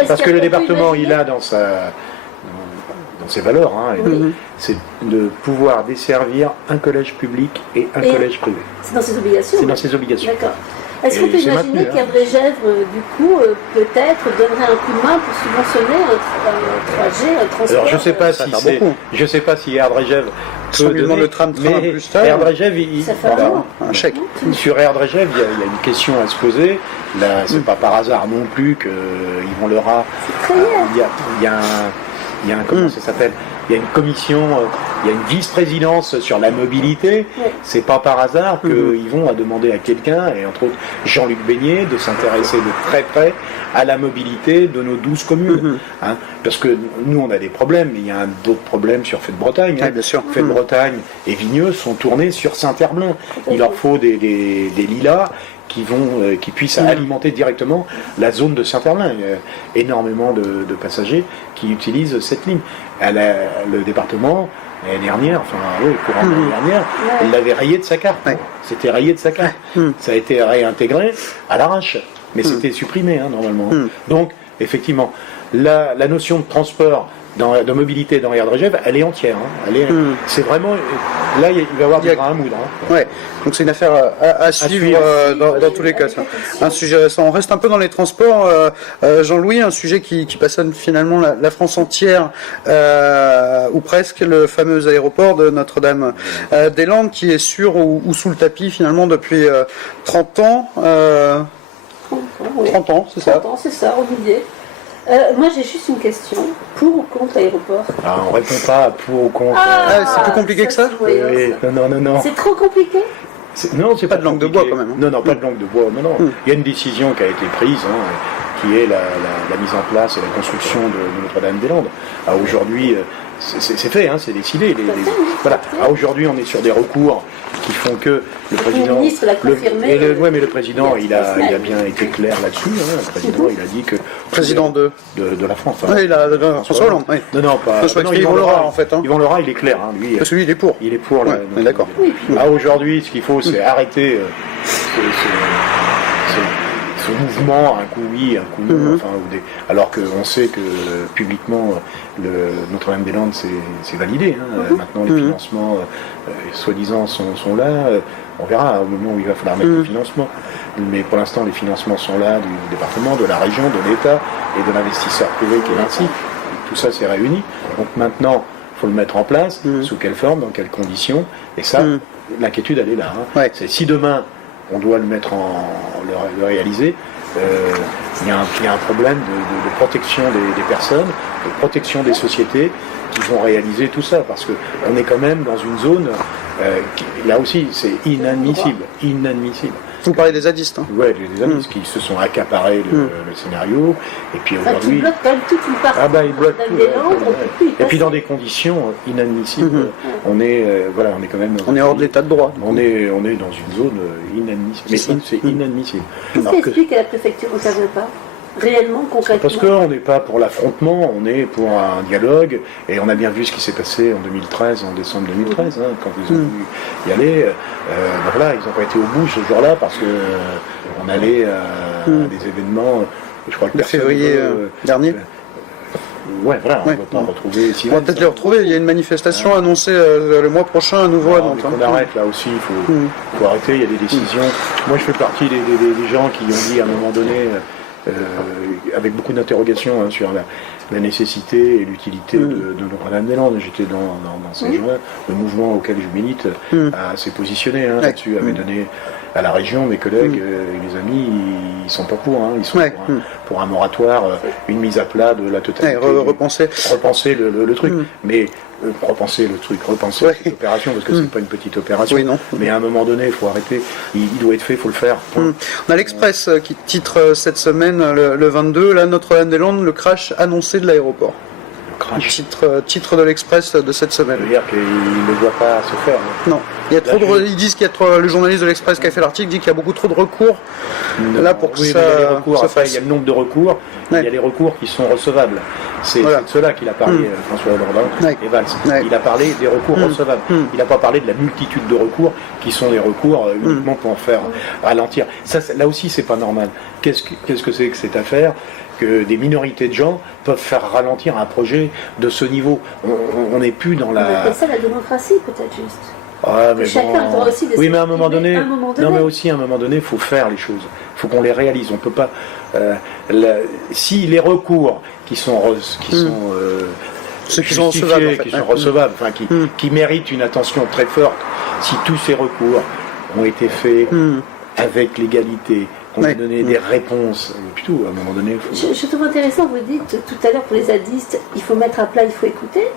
Parce que le département, il a dans ses valeurs, c'est de pouvoir desservir un collège public et un collège privé. C'est dans ses obligations? C'est dans ses obligations. D'accord. Est-ce qu'on peut imaginer qu'Hervé Gève, du coup, peut-être donnerait un coup de main pour subventionner un trajet, un transport? Alors je sais pas si Hervé Gève peut donner, le tram mais plus tard. Hervé Gève, un chèque. Sur Hervé Gève, il y a une question à se poser. Là, c'est pas par hasard non plus qu'ils vont le rat. C'est très bien. Il y a un comment ça s'appelle? Il y a une commission il y a une vice-présidence sur la mobilité. Ouais. C'est pas par hasard qu'ils vont à demander à quelqu'un, et entre autres Jean-Luc Beignet, de s'intéresser de très près à la mobilité de nos 12 communes. Hein, parce que nous, on a des problèmes, mais il y a d'autres problèmes sur Fête-Bretagne. Hein. Ouais, bien sûr. Fête-Bretagne et Vigneux sont tournés sur Saint-Herblain. Il leur faut des lilas qui puissent alimenter directement la zone de Saint-Herblain. Il y a énormément de passagers qui utilisent cette ligne. Le département, l'année dernière, courant de l'année dernière, il l'avait rayé de sa carte. Ouais. C'était rayé de sa carte. Ça a été réintégré à l'arrache, mais c'était supprimé normalement. Donc, effectivement, la notion de transport, de mobilité dans l'aire de Regève, elle est entière. Hein. C'est vraiment... Là, il va y avoir du grain à moudre. Hein. Ouais. Donc c'est une affaire à suivre dans tous les cas. Ça. Un sujet récent. On reste un peu dans les transports. Jean-Louis, un sujet qui passionne finalement la France entière, ou presque, le fameux aéroport de Notre-Dame-des-Landes, qui est sur ou sous le tapis finalement depuis 30 ans. 30 ans, c'est ça. 30 ans, c'est ça, Olivier. Moi, j'ai juste une question. Pour ou contre l'aéroport? On ne répond pas pour ou contre. C'est plus compliqué que ça? Oui. Non. C'est trop compliqué? Non, c'est pas de langue de bois quand même. Non, pas de langue de bois. Non. Il y a une décision qui a été prise, qui est la mise en place et la construction de Notre-Dame-des-Landes. Aujourd'hui, c'est fait, c'est décidé. Voilà. Aujourd'hui, on est sur des recours qui font que le président. Le ministre l'a confirmé. Mais le président, il a bien été clair là-dessus. Le président, il a dit que. Président de la France. Oui, François Hollande. Oui. Non, pas. Yvan Lerat, en fait. Yvan Lerat, il est clair. Lui, parce que lui, il est pour. Il est pour. Ouais, d'accord. Aujourd'hui, ce qu'il faut, c'est arrêter ce mouvement, un coup oui, un coup non, alors qu'on sait que publiquement Notre-Dame-des-Landes c'est validé. Maintenant les financements soi-disant sont là. On verra au moment où il va falloir mettre le financement. Mais pour l'instant les financements sont là du département, de la région, de l'État et de l'investisseur privé qui est Vinci. Tout ça c'est réuni. Donc maintenant il faut le mettre en place. Sous quelle forme, dans quelles conditions. Et ça, l'inquiétude elle est là. Ouais. C'est si demain on doit le réaliser, il y a un problème de protection des personnes, de protection des sociétés qui vont réaliser tout ça, parce qu'on est quand même dans une zone là aussi c'est inadmissible. Vous parlez des zadistes. Oui, des zadistes qui se sont accaparés le scénario, et puis aujourd'hui... Ils bloquent quand même toute une partie ils bloquent tout. Et puis dans des conditions inadmissibles. On est quand même... On est hors de l'état de droit. On est dans une zone inadmissible. Mais c'est inadmissible. Qu'est-ce qui explique que la préfecture ne savait pas réellement, concrètement? Parce qu'on n'est pas pour l'affrontement, on est pour un dialogue, et on a bien vu ce qui s'est passé en 2013, en décembre 2013, quand ils ont voulu y aller. Ils n'ont pas été au bout ce jour-là, parce qu'on allait à des événements, je crois que le février dernier. On ne va pas retrouver. On va peut-être les retrouver. Il y a une manifestation annoncée le mois prochain à nouveau à Nantes. On arrête là aussi, il faut arrêter, il y a des décisions. Moi je fais partie des gens qui ont dit à un moment donné, avec beaucoup d'interrogations sur la nécessité et l'utilité de Notre-Dame-des-Landes. J'étais dans ces gens-là. Le mouvement auquel je milite s'est positionné là-dessus, avait donné à la région, mes collègues et les amis, ils sont pas pour. Ils sont pour un moratoire, une mise à plat de la totalité. Repenser le truc. Mais repenser cette opération, parce que c'est pas une petite opération. Oui, non. Mais à un moment donné, il faut arrêter. Il doit être fait, il faut le faire. On a l'Express qui titre cette semaine, le 22, là, Notre-Dame-des-Landes, le crash annoncé de l'aéroport. Titre de l'Express de cette semaine. Ça veut dire qu'il ne doit pas se faire. Non. Il y a trop ils disent qu'il y a trop, le journaliste de l'Express qui a fait l'article dit qu'il y a beaucoup trop de recours. Là pour que ça. Il y a les recours. Après, il y a le nombre de recours. Il y a les recours qui sont recevables. C'est de cela qu'il a parlé, François Hollande et Valls. Il a parlé des recours recevables. Il n'a pas parlé de la multitude de recours qui sont des recours uniquement pour en faire ralentir. Ça, là aussi, c'est pas normal. Qu'est-ce que c'est que cette affaire? Que des minorités de gens peuvent faire ralentir un projet de ce niveau. On n'est plus dans la... On appelle ça la démocratie, peut-être juste. Mais chacun doit aussi mais à un moment donné, non, mais aussi à un moment donné, il faut faire les choses. Il faut qu'on les réalise. On peut pas. Si les recours qui sont recevables, qui méritent une attention très forte, si tous ces recours ont été faits avec l'égalité, qu'on a donné des réponses, plutôt à un moment donné. Je trouve intéressant, vous dites tout à l'heure pour les zadistes, il faut mettre à plat, il faut écouter.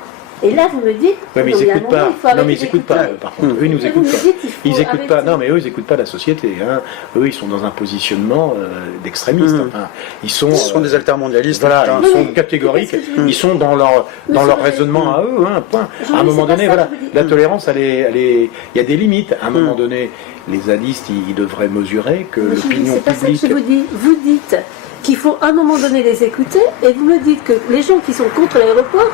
Et là, vous me dites, Ouais, mais non, ils il y a un écoutent moment, pas. il faut Non, mais arrêter ils écoutent pas. d'écouter. Par contre, eux, ils nous Et vous écoutent me pas. dites, il faut Ils écoutent pas. arrêter. Non, mais eux, ils écoutent pas la société. Hein. Eux, ils sont dans un positionnement d'extrémistes. Enfin, ils sont des altermondialistes. voilà, etc. ils sont Oui, catégoriques. c'est ce que je veux Ils dire. sont dans leur Monsieur raisonnement à eux. Hein, point. Jean-Louis, À un moment c'est pas donné, ça voilà, que je veux dire. la tolérance, il y a des limites. À un moment donné, les zadistes, ils devraient mesurer que Mais je vous dis, l'opinion c'est pas ça que publique. je vous dis. Vous dites qu'il faut à un moment donné les écouter, et vous me dites que les gens qui sont contre l'aéroport,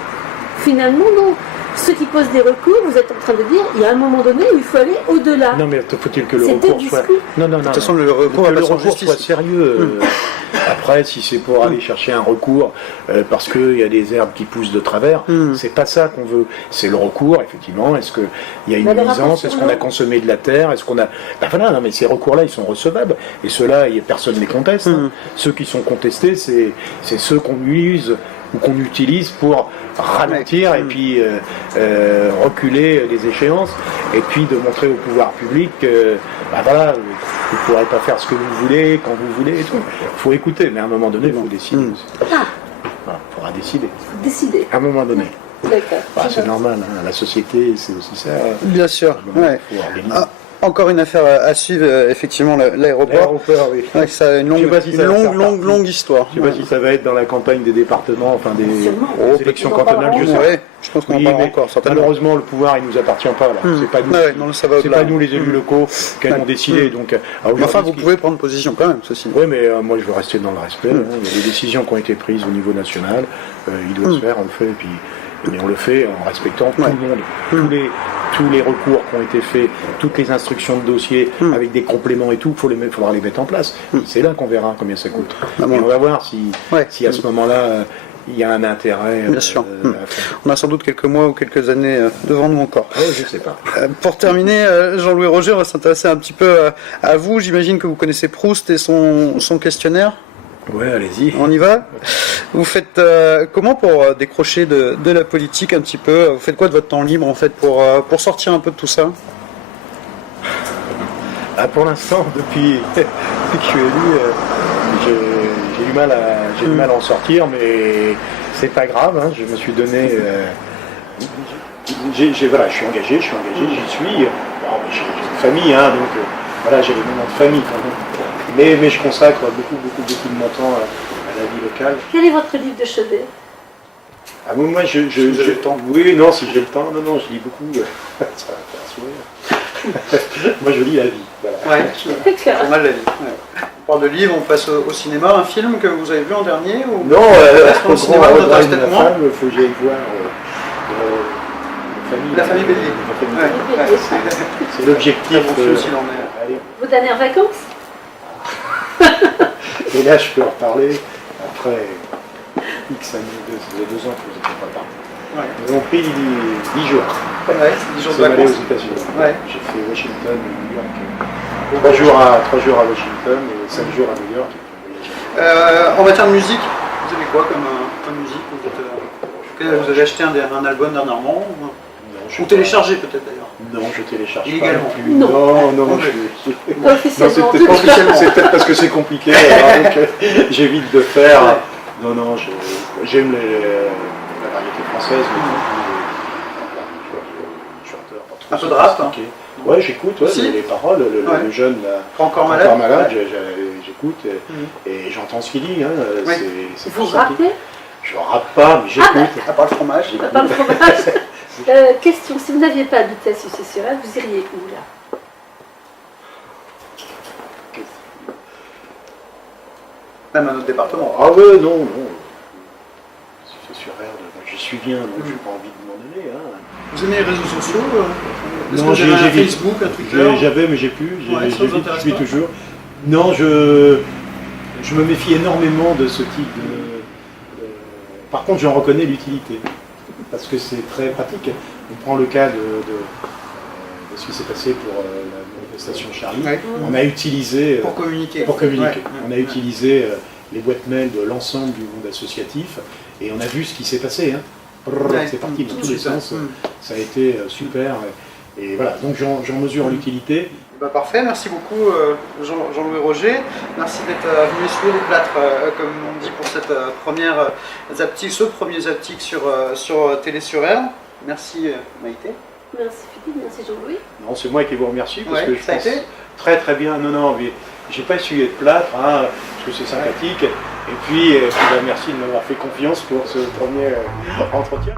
finalement, non. Ceux qui posent des recours, vous êtes en train de dire, il y a un moment donné où il faut aller au-delà. Non, mais faut-il que le C'est des recours soit. discours. Non, non, non. De toute façon, le recours que à le la recours justice. soit sérieux. Après, si c'est pour aller chercher un recours parce qu'il y a des herbes qui poussent de travers, c'est pas ça qu'on veut. C'est le recours, effectivement. Est-ce qu'il y a une Mais le nuisance? rapport Est-ce sur qu'on a l'eau. consommé de la terre? Est-ce qu'on a. Ben voilà, non, mais ces recours-là, ils sont recevables. Et ceux-là, personne ne les conteste. Hein. Ceux qui sont contestés, c'est ceux qu'on use ou qu'on utilise pour ralentir et puis reculer les échéances et puis de montrer au pouvoir public que ben voilà, vous ne pourrez pas faire ce que vous voulez quand vous voulez et tout. Il faut écouter, mais à un moment donné, il faut décider aussi. Ah, Voilà, il faudra décider. décidez. À un moment donné. D'accord. Bah, c'est normal, hein. La société, c'est aussi ça. Bien sûr. Ouais. Il faut organiser. Ah, encore une affaire à suivre, effectivement, l'aéroport. L'aéroport, oui. Ouais, ça a une Je sais pas si ça va faire longue histoire. Je ne sais pas si ça va être dans la campagne des départements, enfin des Sûrement. élections On en cantonales, je parlera. sais. Ouais, je pense qu'on en Oui, parlera mais encore, certainement. malheureusement, le pouvoir, il nous appartient pas. Là. C'est pas nous. Ouais, non, ça va C'est au-delà. pas nous, les élus locaux, qui allons décider. Donc, Mais enfin, vous pouvez prendre position quand même, ceci. Oui, mais moi, je veux rester dans le respect. Hein. Il y a des décisions qui ont été prises au niveau national. Il doit se faire, on le fait. Et puis, mais on le fait en respectant tout le monde. Tous les recours qui ont été faits, toutes les instructions de dossier avec des compléments et tout, il faudra les mettre en place. C'est là qu'on verra combien ça coûte. Ah bon. Et on va voir si à ce moment-là, il y a un intérêt. Bien sûr. à faire. On a sans doute quelques mois ou quelques années devant nous encore. Oh, je sais pas. Pour terminer, Jean-Louis Roger, on va s'intéresser un petit peu à vous. J'imagine que vous connaissez Proust et son questionnaire. Ouais, allez-y. On y va. Vous faites comment pour décrocher de la politique un petit peu? Vous faites quoi de votre temps libre en fait pour sortir un peu de tout ça? Ah, pour l'instant, depuis que je suis élu, j'ai du mal à en sortir, mais c'est pas grave. Hein, je me suis donné. Voilà, je suis engagé, j'y suis. Bon, j'ai une famille, hein, donc voilà, j'ai des moments de famille quand même. Mais je consacre beaucoup de mon temps à la vie locale. Quel est votre livre de chevet? Ah, moi, vous avez le temps. Oui, non, si j'ai le temps, non, je lis beaucoup. Ça va me faire sourire. Moi, je lis la vie. Voilà. Ouais, D'accord. pas mal la vie. Ouais. On parle de livres, on passe au cinéma. Un film que vous avez vu en dernier ou... Non, au cinéma, il vous intéresse peut-être moins. faut que j'aille voir La famille Bélier. La famille Ouais, Bélier. C'est l'objectif. Très bon film s'il en est. Allez. Vos dernières vacances? Et là, je peux en reparler après X années, ça faisait 2 ans que vous n'étiez pas parti. Ouais. Nous avons pris 10 jours. Ouais, c'est 10 jours de Nous sommes allés aux vacances. États-Unis. Ouais. J'ai fait Washington et New York. 3 jours à Washington et 5 jours à New York. En matière de musique, vous avez quoi comme musique? Vous avez acheté un album dernièrement ou téléchargé peut-être d'ailleurs? Non, je télécharge Illégalement. pas. Plus. Non. Non, Officiellement. c'est peut-être parce que c'est compliqué, alors donc j'évite de faire. Ouais. Non, j'aime la variété française, mais chanteur. Un peu de rap, hein. Ouais, j'écoute, Si. les paroles, le jeune là, Pas encore malade. j'écoute et j'entends ce qu'il dit. Hein, Oui. c'est Vous pour ça que- rappelez? Je rappe pas, mais j'écoute. À part le fromage. Pas le fromage. Question, si vous n'aviez pas habité à Sucy-sur-Ève, vous iriez où là? Même un autre département. Ah ouais, non. C'est sur R, j'y suis bien, donc j'ai pas envie de m'en aller. Hein. Vous aimez les réseaux sociaux? Est-ce Non, que vous avez un j'ai- Facebook, un Twitter? J'avais, mais j'ai plus. Ouais, ça vous Je intéresse suis pas toujours. Non, je me méfie énormément de ce type de. Par contre, j'en reconnais l'utilité. Parce que c'est très pratique. On prend le cas de ce qui s'est passé pour la manifestation Charlie. Ouais. On a utilisé. Pour communiquer. Ouais. On a Ouais. utilisé les boîtes mail de l'ensemble du monde associatif et on a vu ce qui s'est passé. Hein. Ouais. C'est parti dans Tout tous les de suite, sens. ouais. Ça a été super. Et voilà, donc j'en mesure l'utilité. Bah, parfait, merci beaucoup Jean-Louis Roger. Merci d'être venu essuyer les plâtres, comme on dit, pour cette première Zaptic, ce premier Zaptic sur Télé sur Air. Merci Maïté. Merci Philippe, merci Jean-Louis. Non, c'est moi qui vous remercie parce que je ça a pense été très très bien. Non, mais j'ai pas essuyé de plâtre, hein, parce que c'est sympathique. Et puis bah, merci de m'avoir fait confiance pour ce premier entretien.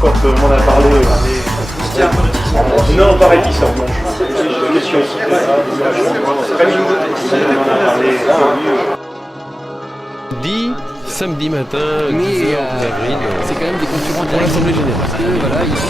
Quand on m'en a parlé, C'était un peu réticent. non, pas réticent. Non, je suis aussi très bien. On m'en a parlé. Samedi matin, 10h, avril. C'est quand même des concurrents Pour l'Assemblée Générale. parce que voilà, ils sont